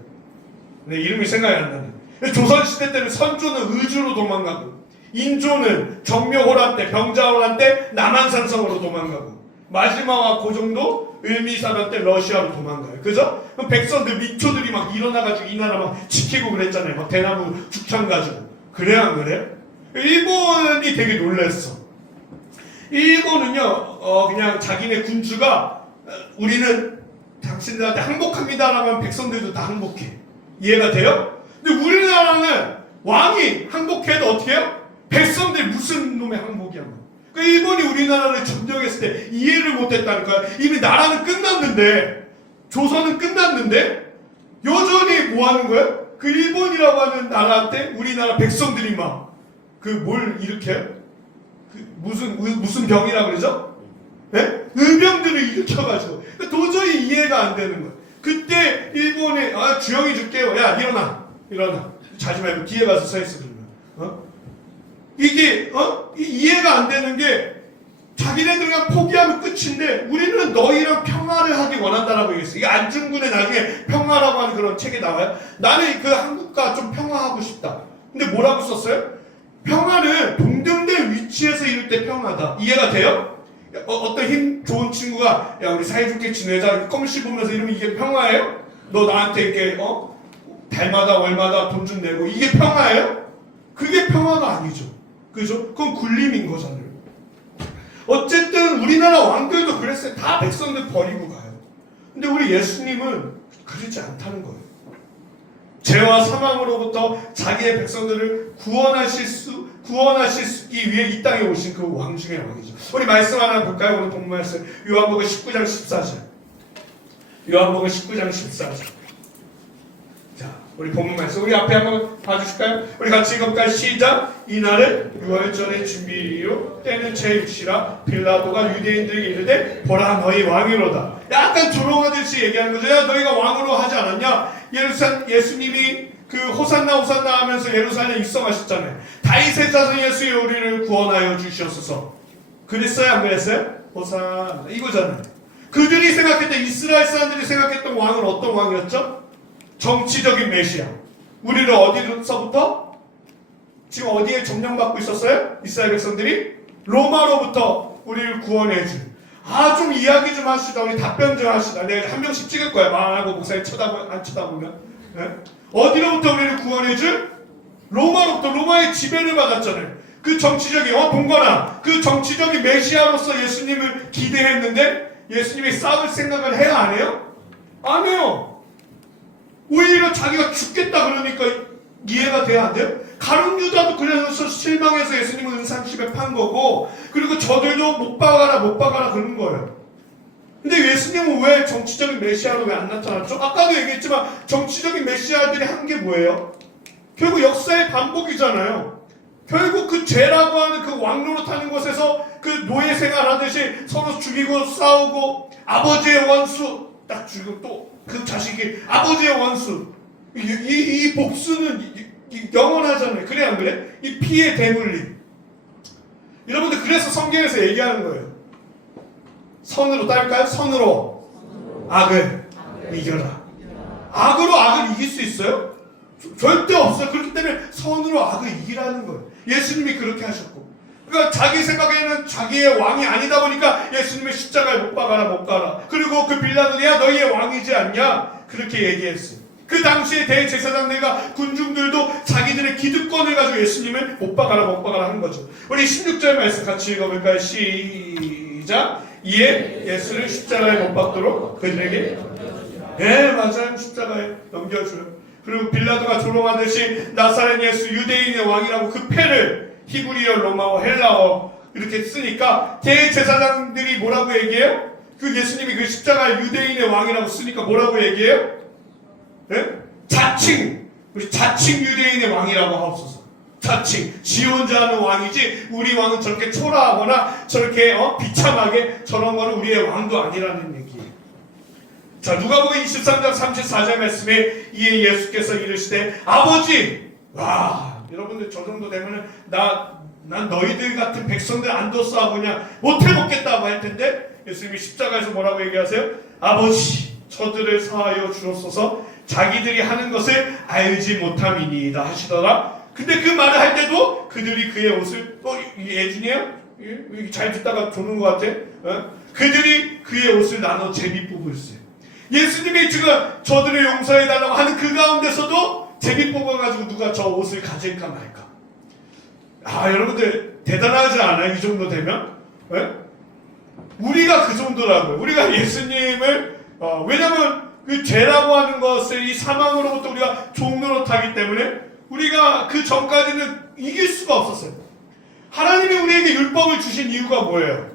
네, 이름이 생각이 안 나네. 조선시대 때는 선조는 의주로 도망가고 인조는 정묘호란 때 병자호란 때 남한산성으로 도망가고 마지막과 고종도 을미사변 때 러시아로 도망가요. 그죠? 그럼 백성들 민초들이 막 일어나가지고 이 나라 막 지키고 그랬잖아요. 막 대나무 죽창 가지고. 그래 안 그래? 일본이 되게 놀랬어. 일본은요 그냥 자기네 군주가 우리는 당신들한테 항복합니다라고 하면 백성들도 다 항복해. 이해가 돼요? 근데 우리나라는 왕이 항복해도 어떻게 해요? 백성들 무슨 놈의 항복이야. 그 일본이 우리나라를 점령했을 때 이해를 못했다는 거야. 이미 나라는 끝났는데, 조선은 끝났는데 여전히 뭐 하는 거야? 그 일본이라고 하는 나라한테 우리나라 백성들이 막 그 뭘 일으켜? 그 무슨 병이라 그러죠? 네? 의병들을 일으켜가지고 도저히 이해가 안 되는 거야. 그때 일본에 주영이 줄게요. 야 일어나. 자지 말고 뒤에 가서 서 있어 그러면. 이게 이해가 안 되는 게 자기네들 그냥 포기하면 끝인데 우리는 너희랑 평화를 하기 원한다라고 얘기했어. 이게 안중근의 나중에 평화라고 하는 그런 책에 나와요. 나는 그 한국과 좀 평화하고 싶다. 근데 뭐라고 썼어요? 평화는 동등된 위치에서 이룰 때 평화다. 이해가 돼요? 어떤 힘 좋은 친구가 야 우리 사이좋게 지내자 이렇게 껌 씹으면서 이러면 이게 평화예요? 너 나한테 이렇게 달마다 월마다 돈 좀 내고 이게 평화예요? 그게 평화가 아니죠. 그죠? 그건 굴림인 거잖아요. 어쨌든 우리나라 왕들도 그랬어요. 다 백성들 버리고 가요. 근데 우리 예수님은 그러지 않다는 거예요. 죄와 사망으로부터 자기의 백성들을 구원하시기 위해 이 땅에 오신 그 왕 중의 왕이죠. 우리 말씀 하나 볼까요? 오늘 본문 말씀 요한복음 19장 14절. 요한복음 19장 14절. 자, 우리 본문 말씀 우리 앞에 한번 봐주실까요? 우리 같이 읽어볼까요? 시작. 이날은 유월절의 준비로 때는 채일시라 빌라도가 유대인들에게 이르되 보라 너희 왕이로다. 약간 조롱하듯이 얘기하는 거죠. 야 너희가 왕으로 하지 않았냐? 예수님이 그 호산나 하면서 예루살렘에 입성하셨잖아요. 다윗의 자손 예수의 우리를 구원하여 주시옵소서. 그랬어요? 안 그랬어요? 호산나 이거잖아요. 그들이 생각했던 이스라엘 사람들이 생각했던 왕은 어떤 왕이었죠? 정치적인 메시아. 우리를 어디서부터? 지금 어디에 점령받고 있었어요? 이스라엘 백성들이? 로마로부터 우리를 구원해준. 좀 이야기 좀 하시다. 우리 답변 좀 하시다. 내가 한 명씩 찍을 거야. 말하고 목사님 안 쳐다보면. 네? 어디로부터 우리를 구원해줄? 로마로부터. 로마의 지배를 받았잖아요. 그 정치적인 동거나 그 정치적인 메시아로서 예수님을 기대했는데 예수님이 싸울 생각을 해야 안 해요? 안 해요. 오히려 자기가 죽겠다 그러니까 이해가 돼야 안 돼요? 가룟 유다도 그래서 실망해서 예수님을 은상집에 판 거고, 그리고 저들도 못 박아라 그런 거예요. 근데 예수님은 왜 정치적인 메시아로 왜 안 나타났죠? 아까도 얘기했지만 정치적인 메시아들이 한 게 뭐예요? 결국 역사의 반복이잖아요. 결국 그 죄라고 하는 그 왕노릇하는 곳에서 그 노예 생활하듯이 서로 죽이고 싸우고 아버지의 원수 딱 죽이고 또 그 자식이 아버지의 원수 이 복수는 영원하잖아요. 그래 안 그래? 이 피의 대물림. 여러분들 그래서 성경에서 얘기하는 거예요. 선으로 딸까요? 선으로 악을 이겨라. 악으로 악을 이길 수 있어요? 절대 없어요. 그렇기 때문에 선으로 악을 이기라는 거예요. 예수님이 그렇게 하셨고, 그러니까 자기 생각에는 자기의 왕이 아니다 보니까 예수님의 십자가에 못 박아라. 그리고 그 빌라도는 야 너희의 왕이지 않냐? 그렇게 얘기했어요. 그 당시에 대제사장들과 군중들도 자기들의 기득권을 가지고 예수님을 못 박아라 하는 거죠. 우리 16절 말씀 같이 읽어볼까요? 시작. 이에 예수를 십자가에 못 박도록 그들에게 맞아요. 십자가에 넘겨줘요. 그리고 빌라도가 조롱하듯이 나사렛 예수 유대인의 왕이라고 그 패를 히브리어, 로마어, 헬라어 이렇게 쓰니까 대제사장들이 뭐라고 얘기해요? 그 예수님이 그 십자가에 유대인의 왕이라고 쓰니까 뭐라고 얘기해요? 네? 자칭 유대인의 왕이라고 하옵소서. 자칭 지원자는 왕이지 우리 왕은 저렇게 초라하거나 저렇게 비참하게 저런 거는 우리의 왕도 아니라는 얘기예요. 자, 누가복음 23장 34절 말씀에 이에 예수께서 이르시되 아버지, 여러분들 저 정도 되면은 난 너희들 같은 백성들 안 뒀어 그냥 못 해먹겠다고 할 텐데 예수님이 십자가에서 뭐라고 얘기하세요? 아버지, 저들을 사하여 주옵소서. 자기들이 하는 것을 알지 못함이니이다 하시더라. 근데 그 말을 할 때도 그들이 그의 옷을 예준이에요? 잘 듣다가 조는 것 같아. 그들이 그의 옷을 나눠 제비 뽑으셨어요. 예수님이 지금 저들을 용서해달라고 하는 그 가운데서도 제비 뽑아가지고 누가 저 옷을 가질까 말까. 여러분들 대단하지 않아요? 이 정도 되면? 우리가 그 정도라고요. 우리가 예수님을 왜냐면 그 죄라고 하는 것을 이 사망으로부터 우리가 종노릇하기 때문에 우리가 그 전까지는 이길 수가 없었어요. 하나님이 우리에게 율법을 주신 이유가 뭐예요?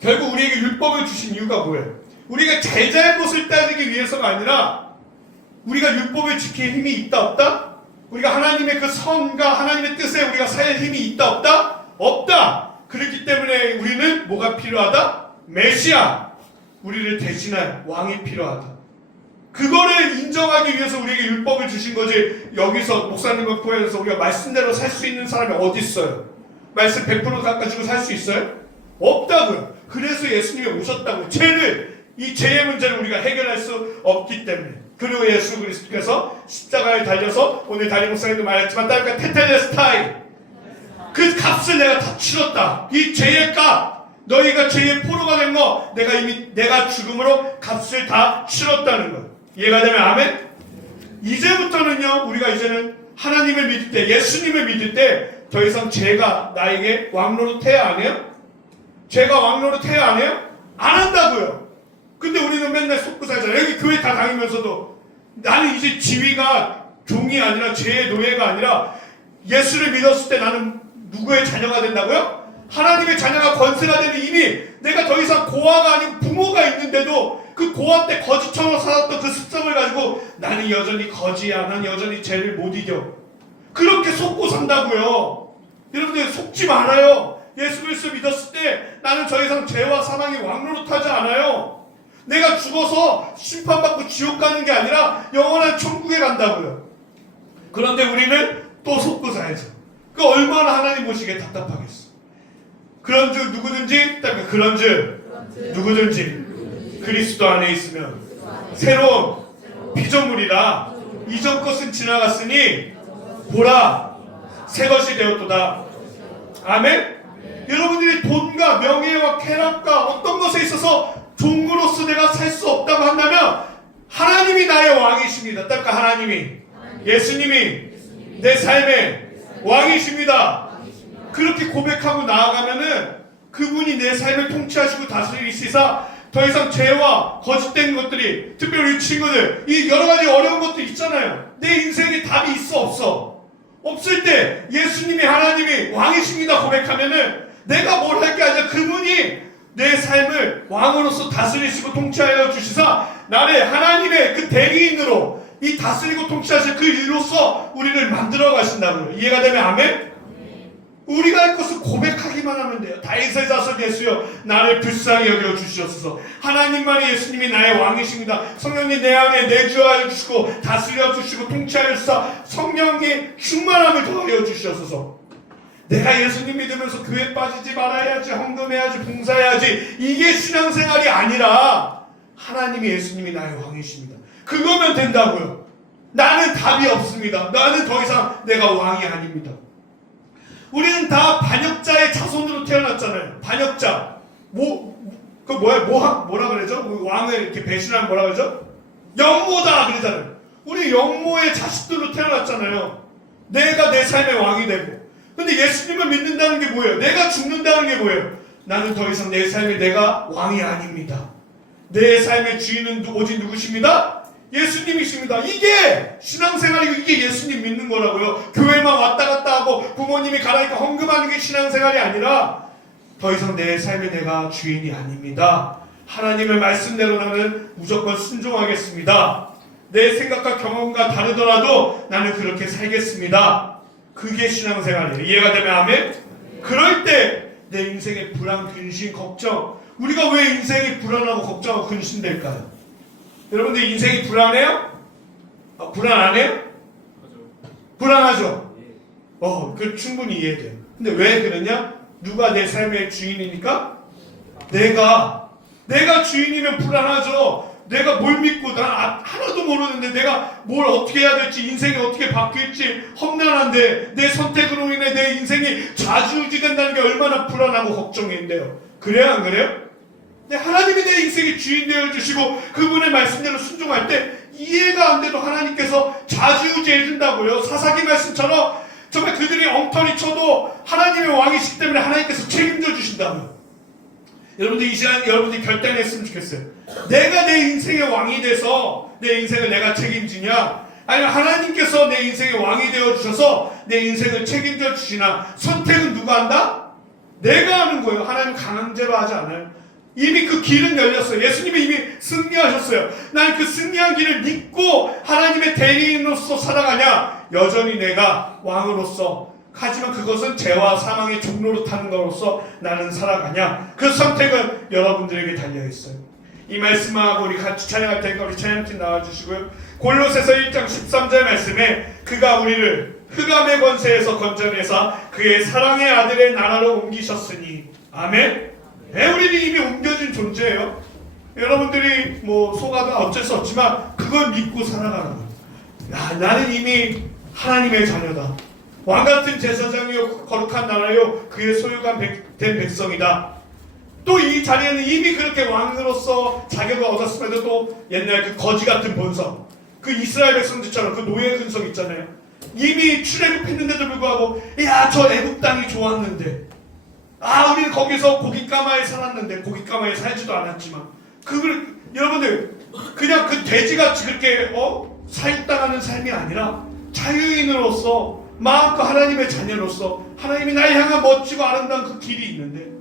결국 우리에게 율법을 주신 이유가 뭐예요? 우리가 잘못을 따지기 위해서가 아니라 우리가 율법을 지킬 힘이 있다 없다? 우리가 하나님의 그 선과 하나님의 뜻에 우리가 살 힘이 있다 없다? 없다! 그렇기 때문에 우리는 뭐가 필요하다? 메시아! 우리를 대신할 왕이 필요하다. 그거를 인정하기 위해서 우리에게 율법을 주신 거지. 여기서 목사님과 교회에서 우리가 말씀대로 살 수 있는 사람이 어디 있어요? 말씀 100% 가지고 살 수 있어요? 없다고요. 그래서 예수님이 오셨다고요. 이 죄의 문제를 우리가 해결할 수 없기 때문에. 그리고 예수 그리스도께서 십자가에 달려서 오늘 담임 목사님도 말했지만 그러니까 테텔레스타이 그 값을 내가 다 치렀다. 이 죄의 값, 너희가 죄의 포로가 된 거 내가 죽음으로 값을 다 치렀다는 거. 이해가 되면 아멘? 이제부터는요, 우리가 이제는 하나님을 믿을 때, 예수님을 믿을 때 더 이상 죄가 나에게 왕노릇해야 안 해요? 죄가 왕노릇해야 안 해요? 안 한다고요. 근데 우리는 맨날 속고 살잖아요. 여기 교회 다 다니면서도 나는 이제 지위가 종이 아니라 죄의 노예가 아니라 예수를 믿었을 때 나는 누구의 자녀가 된다고요? 하나님의 자녀가 권세가 되는 이미 내가 더 이상 고아가 아니고 부모가 있는데도 그 고아 때 거지처럼 살았던 그 습성을 가지고 나는 여전히 거지야. 난 여전히 죄를 못 이겨. 그렇게 속고 산다고요. 여러분들 속지 말아요. 예수 그리스도 믿었을 때 나는 더 이상 죄와 사망이 왕노릇하지 않아요. 내가 죽어서 심판받고 지옥 가는 게 아니라 영원한 천국에 간다고요. 그런데 우리는 또 속고 살죠. 그 얼마나 하나님 보시기에 답답하겠어. 그런즉 누구든지 누구든지 그리스도 안에 있으면 새로운 피조물이라 이전 것은 지나갔으니 보라 새 것이 되었도다. 아멘? 여러분들이 돈과 명예와 쾌락과 어떤 것에 있어서 종으로서 내가 살 수 없다고 한다면 하나님이 나의 왕이십니다. 그러니까 하나님이 예수님이 내 삶의 왕이십니다. 그렇게 고백하고 나아가면은 그분이 내 삶을 통치하시고 다스리시사 더 이상 죄와 거짓된 것들이, 특별히 우리 친구들 이 여러 가지 어려운 것들 있잖아요. 내 인생에 답이 있어 없어? 없을 때 예수님이 하나님이 왕이십니다 고백하면은 내가 뭘 할 게 아니라 그분이 내 삶을 왕으로서 다스리시고 통치하여 주시사 나를 하나님의 그 대리인으로 이 다스리고 통치하실 그 일로서 우리를 만들어 가신다고요. 이해가 되면 아멘? 우리가 할 것은 고백하기만 하면 돼요. 다윗의 자손 예수여 나를 불쌍히 여겨 주시옵소서. 하나님만이 예수님이 나의 왕이십니다. 성령님 내 안에 내주하여 주시고 다스려 주시고 통치하여 주사 성령의 충만함을 더하여 주시옵소서. 내가 예수님 믿으면서 교회 빠지지 말아야지, 헌금해야지, 봉사해야지, 이게 신앙생활이 아니라 하나님이 예수님이 나의 왕이십니다. 그거면 된다고요. 나는 답이 없습니다. 나는 더 이상 내가 왕이 아닙니다. 우리는 다 반역자의 자손으로 태어났잖아요. 반역자. 뭐라 그러죠? 왕을 이렇게 배신하면 뭐라 그러죠? 영모다 그러잖아요. 우리 영모의 자식들로 태어났잖아요. 내가 내 삶의 왕이 되고. 근데 예수님을 믿는다는 게 뭐예요? 내가 죽는다는 게 뭐예요? 나는 더 이상 내 삶에 내가 왕이 아닙니다. 내 삶의 주인은 오직 누구십니다? 예수님이십니다. 이게 신앙생활이고 이게 예수님 믿는 거라고요. 교회만 왔다 갔다 하고 부모님이 가라니까 헌금하는 게 신앙생활이 아니라 더 이상 내 삶에 내가 주인이 아닙니다. 하나님의 말씀대로 나는 무조건 순종하겠습니다. 내 생각과 경험과 다르더라도 나는 그렇게 살겠습니다. 그게 신앙생활이에요. 이해가 되면 아멘? 그럴 때 내 인생의 불안, 근심, 걱정, 우리가 왜 인생이 불안하고 걱정하고 근심될까요? 여러분들 인생이 불안해요? 불안 안 해요? 불안하죠? 그 충분히 이해돼요. 근데 왜 그러냐? 누가 내 삶의 주인이니까? 내가 주인이면 불안하죠. 내가 뭘 믿고 난 하나도 모르는데 내가 뭘 어떻게 해야 될지, 인생이 어떻게 바뀔지 험난한데 내 선택으로 인해 내 인생이 좌지우지 된다는 게 얼마나 불안하고 걱정인데요. 그래요 안 그래요? 근데 하나님이 내 인생의 주인 되어주시고 그분의 말씀대로 순종할 때 이해가 안 돼도 하나님께서 좌지우지 해준다고요. 사사기 말씀처럼 정말 그들이 엉터리 쳐도 하나님의 왕이시기 때문에 하나님께서 책임져 주신다고요. 여러분들 이 시간 여러분들이 결단했으면 좋겠어요. 내가 내 인생의 왕이 돼서 내 인생을 내가 책임지냐, 아니면 하나님께서 내 인생의 왕이 되어주셔서 내 인생을 책임져 주시나. 선택은 누가 한다? 내가 하는 거예요. 하나님 강제로 하지 않아요. 이미 그 길은 열렸어요. 예수님이 이미 승리하셨어요. 난 그 승리한 길을 믿고 하나님의 대리인으로서 살아가냐, 여전히 내가 왕으로서, 하지만 그것은 죄와 사망의 종로로 타는 것으로서 나는 살아가냐. 그 선택은 여러분들에게 달려있어요. 이 말씀하고 우리 같이 찬양할 테니까 우리 찬양팀 나와주시고요. 골로새서 1장 13절 말씀에 그가 우리를 흑암의 권세에서 건져내사 그의 사랑의 아들의 나라로 옮기셨으니. 아멘. 우리는 이미 옮겨진 존재예요. 여러분들이 뭐 속아도 어쩔 수 없지만 그걸 믿고 살아가는 거예요. 야, 나는 이미 하나님의 자녀다. 왕같은 제사장이요 거룩한 나라요 그의 소유가 된 백성이다. 또 이 자리에는 이미 그렇게 왕으로서 자격을 얻었음에도 또 옛날 그 거지 같은 본성, 그 이스라엘 백성들처럼 그 노예 근성 있잖아요. 이미 출애굽했는데도 불구하고 야, 저 애굽 땅이 좋았는데, 아, 우리는 거기서 고깃가마에 살았는데, 고깃가마에 살지도 않았지만, 여러분들 그냥 그 돼지같이 그렇게 사육당하는 삶이 아니라 자유인으로서 마음껏 하나님의 자녀로서 하나님이 날 향한 멋지고 아름다운 그 길이 있는데,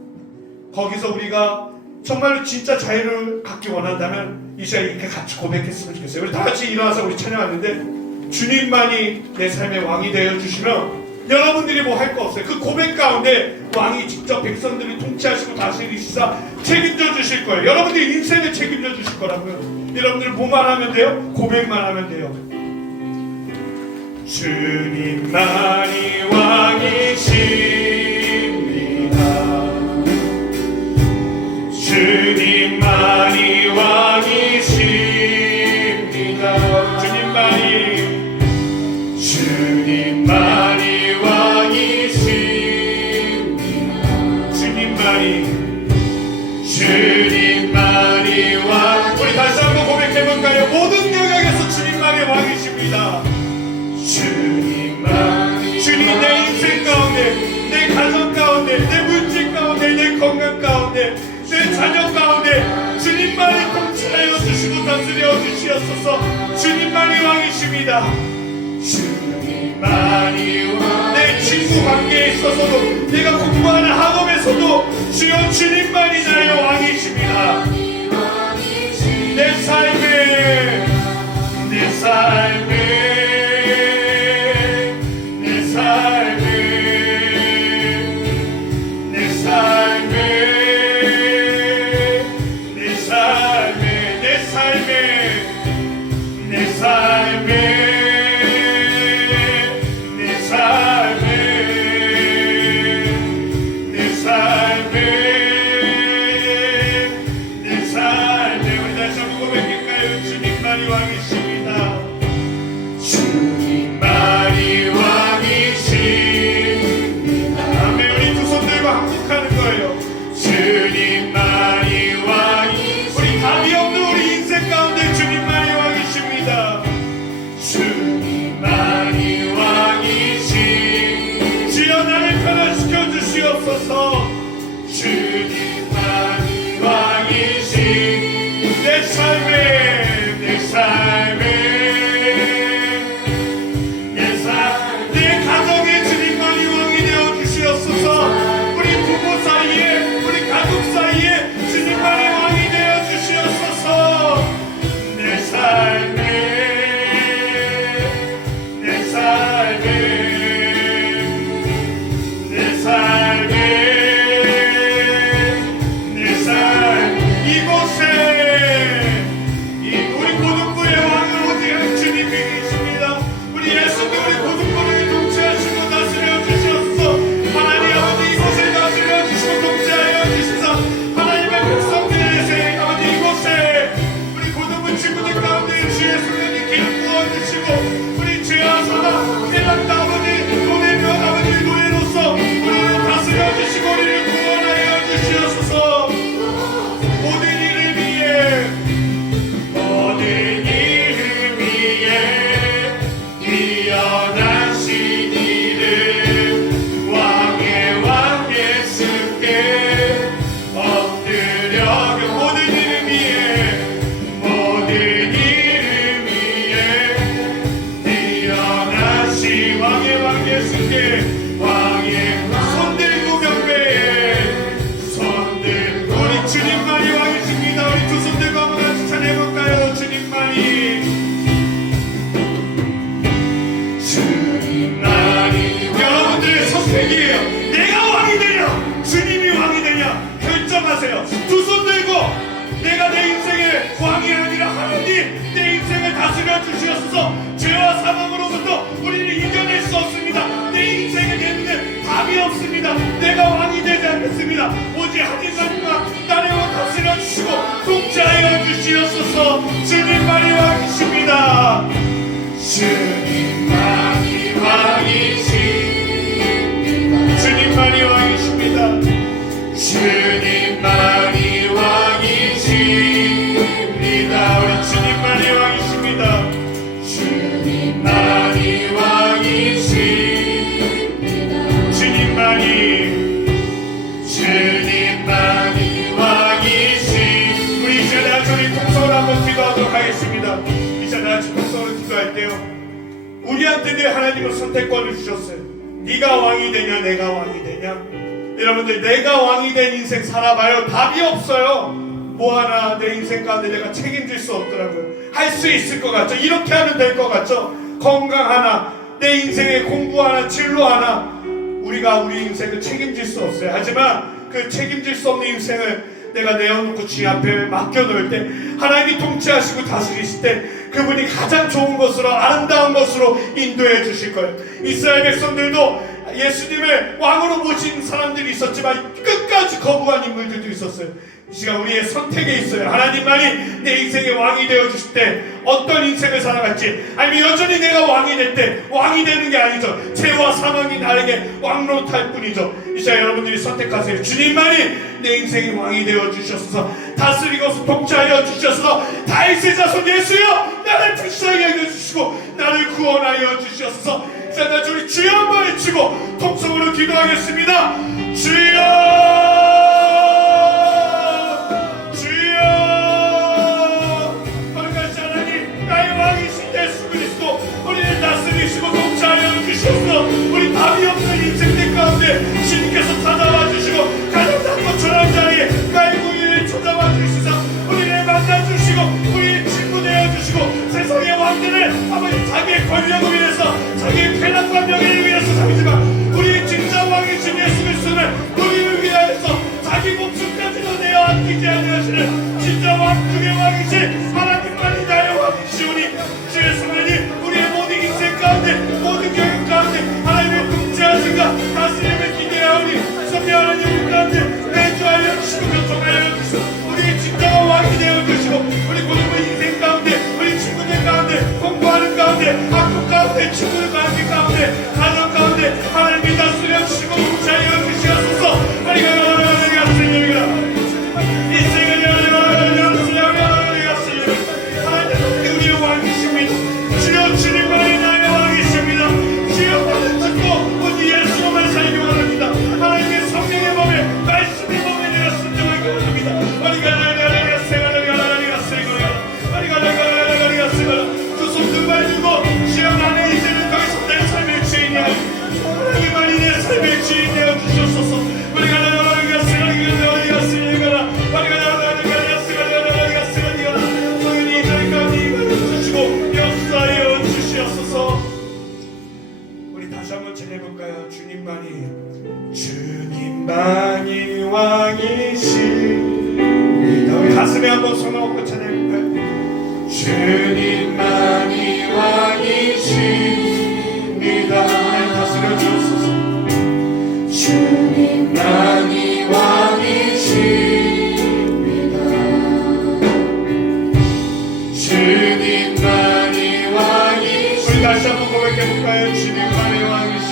거기서 우리가 정말로 진짜 자유를 갖기 원한다면 이 시간에 이렇게 같이 고백했으면 좋겠어요. 우리 다 같이 일어나서 우리 찬양하는데, 주님만이 내 삶의 왕이 되어 주시면 여러분들이 뭐 할 거 없어요. 그 고백 가운데 왕이 직접 백성들을 통치하시고 다스리시사 책임져 주실 거예요. 여러분들 인생을 책임져 주실 거라고요. 여러분들 뭐만 하면 돼요? 고백만 하면 돼요. 주님만이 왕이십니다. 주님만이 왕이십니다. 주님만이 왕이십니다. 주님만이 왕. 우리 다시 한번 고백해볼까요? 모든 영역에서 주님만이 왕이십니다. 주님이 내 인생 가운데, 내 가정 가운데, 내 물질 가운데, 내 건강 가운데, 내 자녀 가운데 주님만이 통치하여 주시고 다스려 주시옵소서. 주님만이 왕이십니다. 주님만이 왕. 내 친구 관계에 있어서도, 내가 공부하는 학업에서도 주여 주님만이 나의 왕이십니다. 내 삶에, 내 삶에, 내 삶에, 내 삶에, 내 삶에, 내 삶에, 내 삶에, 주님만이 왕이시. 내 삶에, 내 삶에, 내 가정에 주님만이 왕이 되어 주시옵소서. 우리 부부 사이에, 우리 가족 사이에 주님만이 왕이 되어 주시옵소서. 내 삶에, 내 삶에, 내 삶에, 두 손 들고 내가 내 인생의 왕이 아니라 하나님 내 인생을 다스려 주시옵소서. 죄와 사망으로부터 우리를 이겨낼 수 없습니다. 내 인생에 내는 답이 없습니다. 내가 왕이 되지 않겠습니다. 오직 하나님과 나를 다스려 주시고 통치하여 우리한테 하나님은 선택권을 주셨어요. 네가 왕이 되냐 내가 왕이 되냐. 여러분들 내가 왕이 된 인생 살아봐요. 답이 없어요. 뭐 하나 내 인생 가운데 내가 책임질 수 없더라고요. 할 수 있을 것 같죠? 이렇게 하면 될 것 같죠? 건강 하나, 내 인생의 공부 하나, 진로 하나, 우리가 우리 인생을 책임질 수 없어요. 하지만 그 책임질 수 없는 인생을 내가 내어놓고 주님 앞에 맡겨놓을 때, 하나님이 통치하시고 다스리실 때 그분이 가장 좋은 것으로, 아름다운 것으로 인도해 주실 거예요. 이스라엘 백성들도 예수님을 왕으로 모신 사람들이 있었지만 끝까지 거부한 인물들도 있었어요. 이 시간 우리의 선택에 있어요. 하나님만이 내 인생의 왕이 되어주실 때 어떤 인생을 살아갈지, 아니면 여전히 내가 왕이 될 때 왕이 되는 게 아니죠. 죄와 사망이 나에게 왕노릇할 뿐이죠. 이 시간 여러분들이 선택하세요. 주님만이 내 인생의 왕이 되어주셔서 다스리고 통치하여 주셔서 다윗의 자손 예수여 나를 불쌍히 여겨주시고 나를 구원하여 주셔서 자, 우리 주여 한번 외치고 통성으로 기도하겠습니다. 주여 다스리시고 통치하여 주셔서 우리 답이 없는 인생들 가운데 주님께서 찾아와 주시고 가장 작고 초라한 자리에 나의 구유를 찾아와 주시사 우리를 만나주시고 우리의 친구 되어주시고 세상의 왕들을 아버지 자기의 권력을 위해서 자기의 쾌락과 명예를 위해서 삼지만 우리의 진짜 왕이신 예수 그리스도는 우리를 위하여서 자기 목숨까지도 내어 아끼지 아니하시는 진짜 왕 중의 왕이신 하나님만이 나의 왕이시오니 주의 성령님 우리의 모든 인생 가운데 모든 경영 가운데 하나님의 통치하신가 다스림을 기대하오니 성령 하나님 가운데 내주하여 주시고 교통하여 주시고 우리의 진짜 왕이 되어주시고 우리 고등부 인생 가운데 우리 친구들 가운데 공부하는 가운데 학교 가운데 친구들 관계 가운데 가정 가운데 하나님이 다스려 주시고 통치하여 주시옵소서. 주님만이 나의 왕이십니다. 주여 받은 듣고 오직 예수만 살기 원합니다. 하나님의 성령의 몸에 말씀의 몸에 내가 순종하기 원합니다. 두손 두 발 들고 주여 나는 이제는 더 이상 내 삶의 주인이 아니고 하나님만이 내 삶의 주인 되어 주셨소서. 주님만이 왕이십니다. 우리 가슴에 한번 손을 얹고 찬양해볼까요? 주님만이 왕이십니다. 하나님 다스려 주옵소서. 주님만이 왕이십니다. 주님만이 왕이십니다. 우리 다시 한번 고백해볼까요? 주님만이 왕이십니다.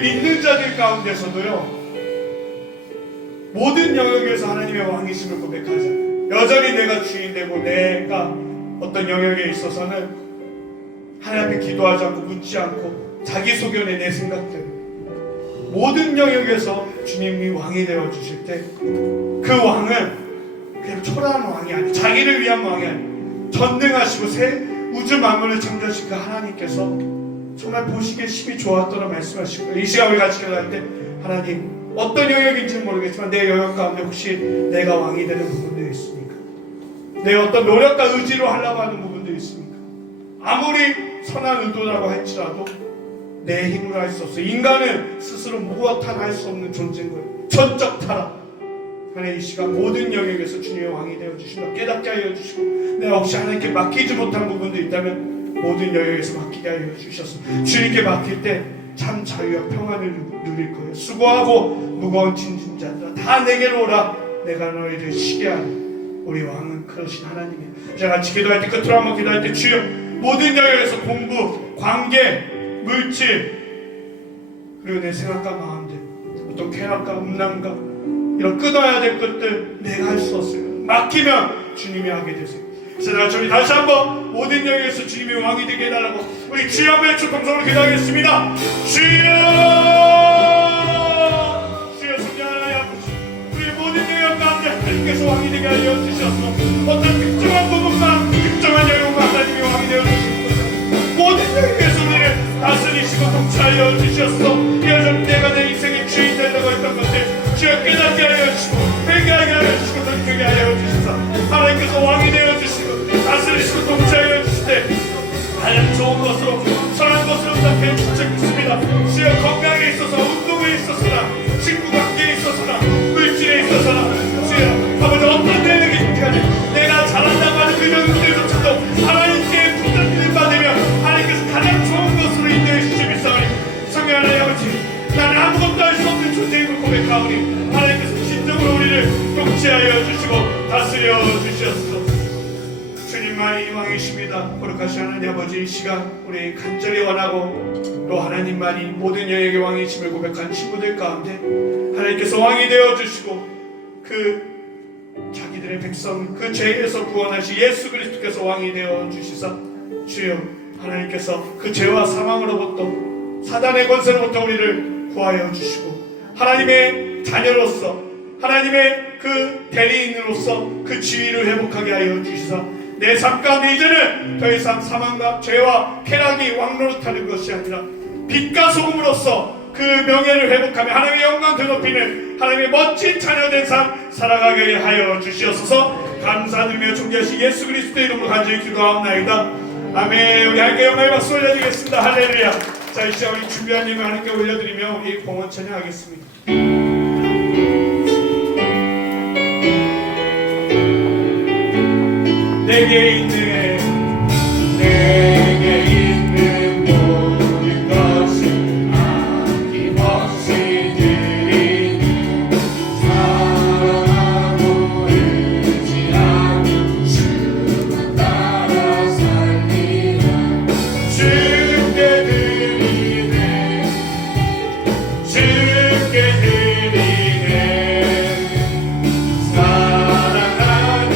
믿는 자들 가운데서도요 모든 영역에서 하나님의 왕이심을 고백하자. 여전히 내가 주인되고 내가 어떤 영역에 있어서는 하나님 앞에 기도하지 않고 묻지 않고 자기 소견에 내 생각대로 모든 영역에서 주님이 왕이 되어 주실 때 그 왕은 그냥 초라한 왕이 아니에요. 자기를 위한 왕이 아니에요. 전능하시고 새 우주 만물을 창조하신 그 하나님께서 정말 보시기에 심히 좋았더라 말씀하시고 이 시간 우리 같이 기도할 때 하나님 어떤 영역인지는 모르겠지만 내 영역 가운데 혹시 내가 왕이 되는 부분들이 있습니까? 내 어떤 노력과 의지로 하려고 하는 부분들이 있습니까? 아무리 선한 의도라고 할지라도 내 힘으로 할 수 없어요. 인간은 스스로 무엇 하나 할 수 없는 존재인 거예요. 전적 타락. 하나님 이 시간 모든 영역에서 주님의 왕이 되어주시고 깨닫게 하여 주시고 내가 혹시 하나님께 맡기지 못한 부분도 있다면 모든 영역에서 맡기게 하여 주셔서 주님께 맡길 때 참 자유와 평안을 누릴 거예요. 수고하고 무거운 짐진 자들아 다 내게로 오라. 내가 너희를 쉬게 하리. 우리 왕은 그러신 하나님이에요. 제가 같이 기도할 때 끝으로 한번 기도할 때 주여 모든 영역에서 공부, 관계, 물질 그리고 내 생각과 마음들 어떤 쾌락과 음란과 이런 끊어야 될 것들 내가 할 수 없어요. 맡기면 주님이 하게 되세요. 그래서 내가 저희 다시 한번 모든 영역에서 주님의 왕이 되게 해달라고 우리 주여 한번 외쳐 동성으로 기도하겠습니다. 주여 주여 성령 하나님 아버지 우리 모든 영역 가운데 하나님께서 왕이 되게 하여 주셔서 어떤 특정한 부분만 특정한 영역만 하나님이 왕이 되어 주시는 거죠. 모든 영역에서 우리를 다스리시고 통치하여 주셔서 여전히 내가 내 인생의 주인 되려고 했던 것들 주여 깨닫게 하여 주시고 회개하게 하여 주시고 돌이키게 하여 주시사 하나님께서 왕이 되어 주시고 다스리시고 통치하여 주실 때 가장 좋은 것으로 선한 것으로 답해 주셨습니다. 주여 건강에 있어서 운동에 있어서나 친구 관계에 있어서나 물질에 있어서나 주여 아버지 어떤 대목이 좋게하니 내가 잘한다고 하는 그 영역들조차도 하나님께 붙잡히는 받으며 하나님께서 가장 좋은 것으로 인도해 주시면서 성령 하나님 아버지 나는 아무것도 할 수 없는 존재임을 고백하오니 하나님께서 진정으로 우리를 통치하여 주시고 다스려 주시옵소서. 주님만이 왕이십니다. 거룩하신 하나님 아버지 이 시간 우리 간절히 원하고 또 하나님만이 모든 영역의 왕이심을 고백한 친구들 가운데 하나님께서 왕이 되어주시고 그 자기들의 백성 그 죄에서 구원하신 예수 그리스도께서 왕이 되어주시사 주여 하나님께서 그 죄와 사망으로부터 사단의 권세로부터 우리를 구하여 주시고 하나님의 자녀로서 하나님의 그 대리인으로서 그 지위를 회복하게 하여 주시사 내 삶 가운데 이제는 더 이상 사망과 죄와 쾌락이 왕노릇하는 것이 아니라 빛과 소금으로서 그 명예를 회복하며 하나님의 영광 되높이는 하나님의 멋진 자녀된 삶 살아가게 하여 주시옵소서. 감사드리며 존귀하신 예수 그리스도의 이름으로 간절히 기도하옵나이다. 아멘. 우리 하나님께 영광의 박수 올려드리겠습니다. 할렐루야. 자, 이제 우리 준비한 예물 하나님께 올려드리며 우리 공헌 찬양하겠습니다. 내게 있는 모든 것을 아낌없이 드리니 사랑하고 의지하는 주만 따라 살리라. 주께 드리네 주께 드리네 사랑하는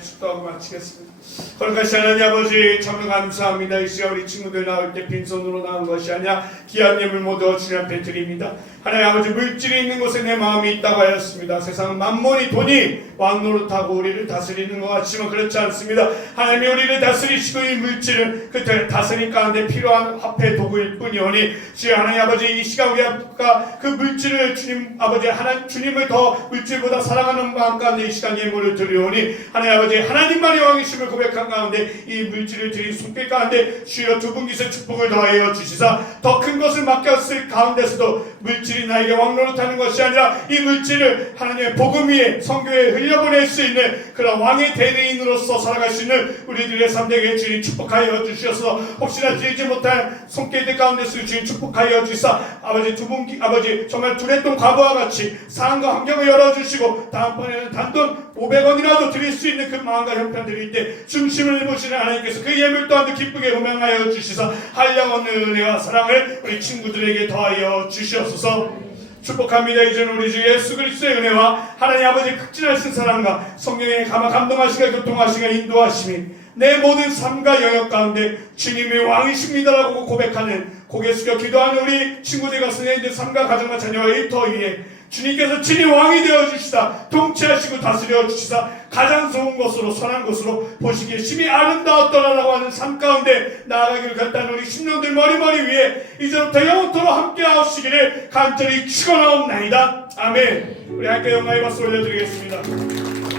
축도하고 마치겠습니다. 거룩하신 하나님 아버지 참으로 감사합니다. 이 시간 우리 친구들 나올 때 빈손으로 나온 것이 아니라 귀한 예물 모두 주님 앞에 드립니다. 하나님 아버지 물질이 있는 곳에 내 마음이 있다고 하였습니다. 세상은 만몬이 돈이 왕노릇하고 우리를 다스리는 것 같지만 그렇지 않습니다. 하나님이 우리를 다스리시고 이 물질은 그 다스림 가운데 필요한 화폐 도구일 뿐이오니 주여 하나님 아버지 이 시간 우리가 그 물질을 주님 아버지 주님을 더 물질보다 사랑하는 마음 가운데 이 시간 예물을 드리오니 하나님 아버지 하나님만이 왕이심을 고백한 가운데 이 물질을 드린 손길 가운데 주여 두 분기서 축복을 더하여 주시사 더 큰 것을 맡겼을 가운데서도 물질이 나에게 왕노릇하는 것이 아니라 이 물질을 하나님의 복음 위에 성교에 흘려보낼 수 있는 그런 왕의 대리인으로서 살아갈 수 있는 우리들의 삶 되게 주님 축복하여 주셔서 혹시나 드리지 못한 손길들 가운데서 주님 축복하여 주시사 아버지 아버지 정말 두레돈 과부와 같이 상황과 환경을 열어주시고 다음번에는 단돈 500원이라도 드릴 수 있는 그 마음과 형편 드릴 때 중심을 보시는 하나님께서 그 예물 또한 기쁘게 음행하여 주시사 한량없는 은혜와 사랑을 우리 친구들에게 더하여 주시옵소서. 축복합니다. 이제는 우리 주 예수 그리스도의 은혜와 하나님 아버지의 극진하신 사랑과 성령의 감동하시고 교통하시고 인도하심이 내 모든 삶과 영역 가운데 주님이 왕이십니다라고 고백하는 고개 숙여 기도하는 우리 친구들과 선생님들 삶과 가정과 자녀와 일터 위에 주님께서 친히 왕이 되어주시다 통치하시고 다스려 주시다 가장 좋은 것으로 선한 것으로 보시기에 심히 아름다웠더라라고 하는 삶 가운데 나아가기를 결단한 우리 심령들 머리머리 위에 이제부터 영원토록 함께 하시기를 간절히 축원하옵나이다. 아멘. 우리 함께 영광의 박수 올려드리겠습니다.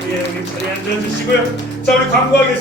예, 여기 자리에 앉아주시고요. 자, 우리 광고하겠습니다.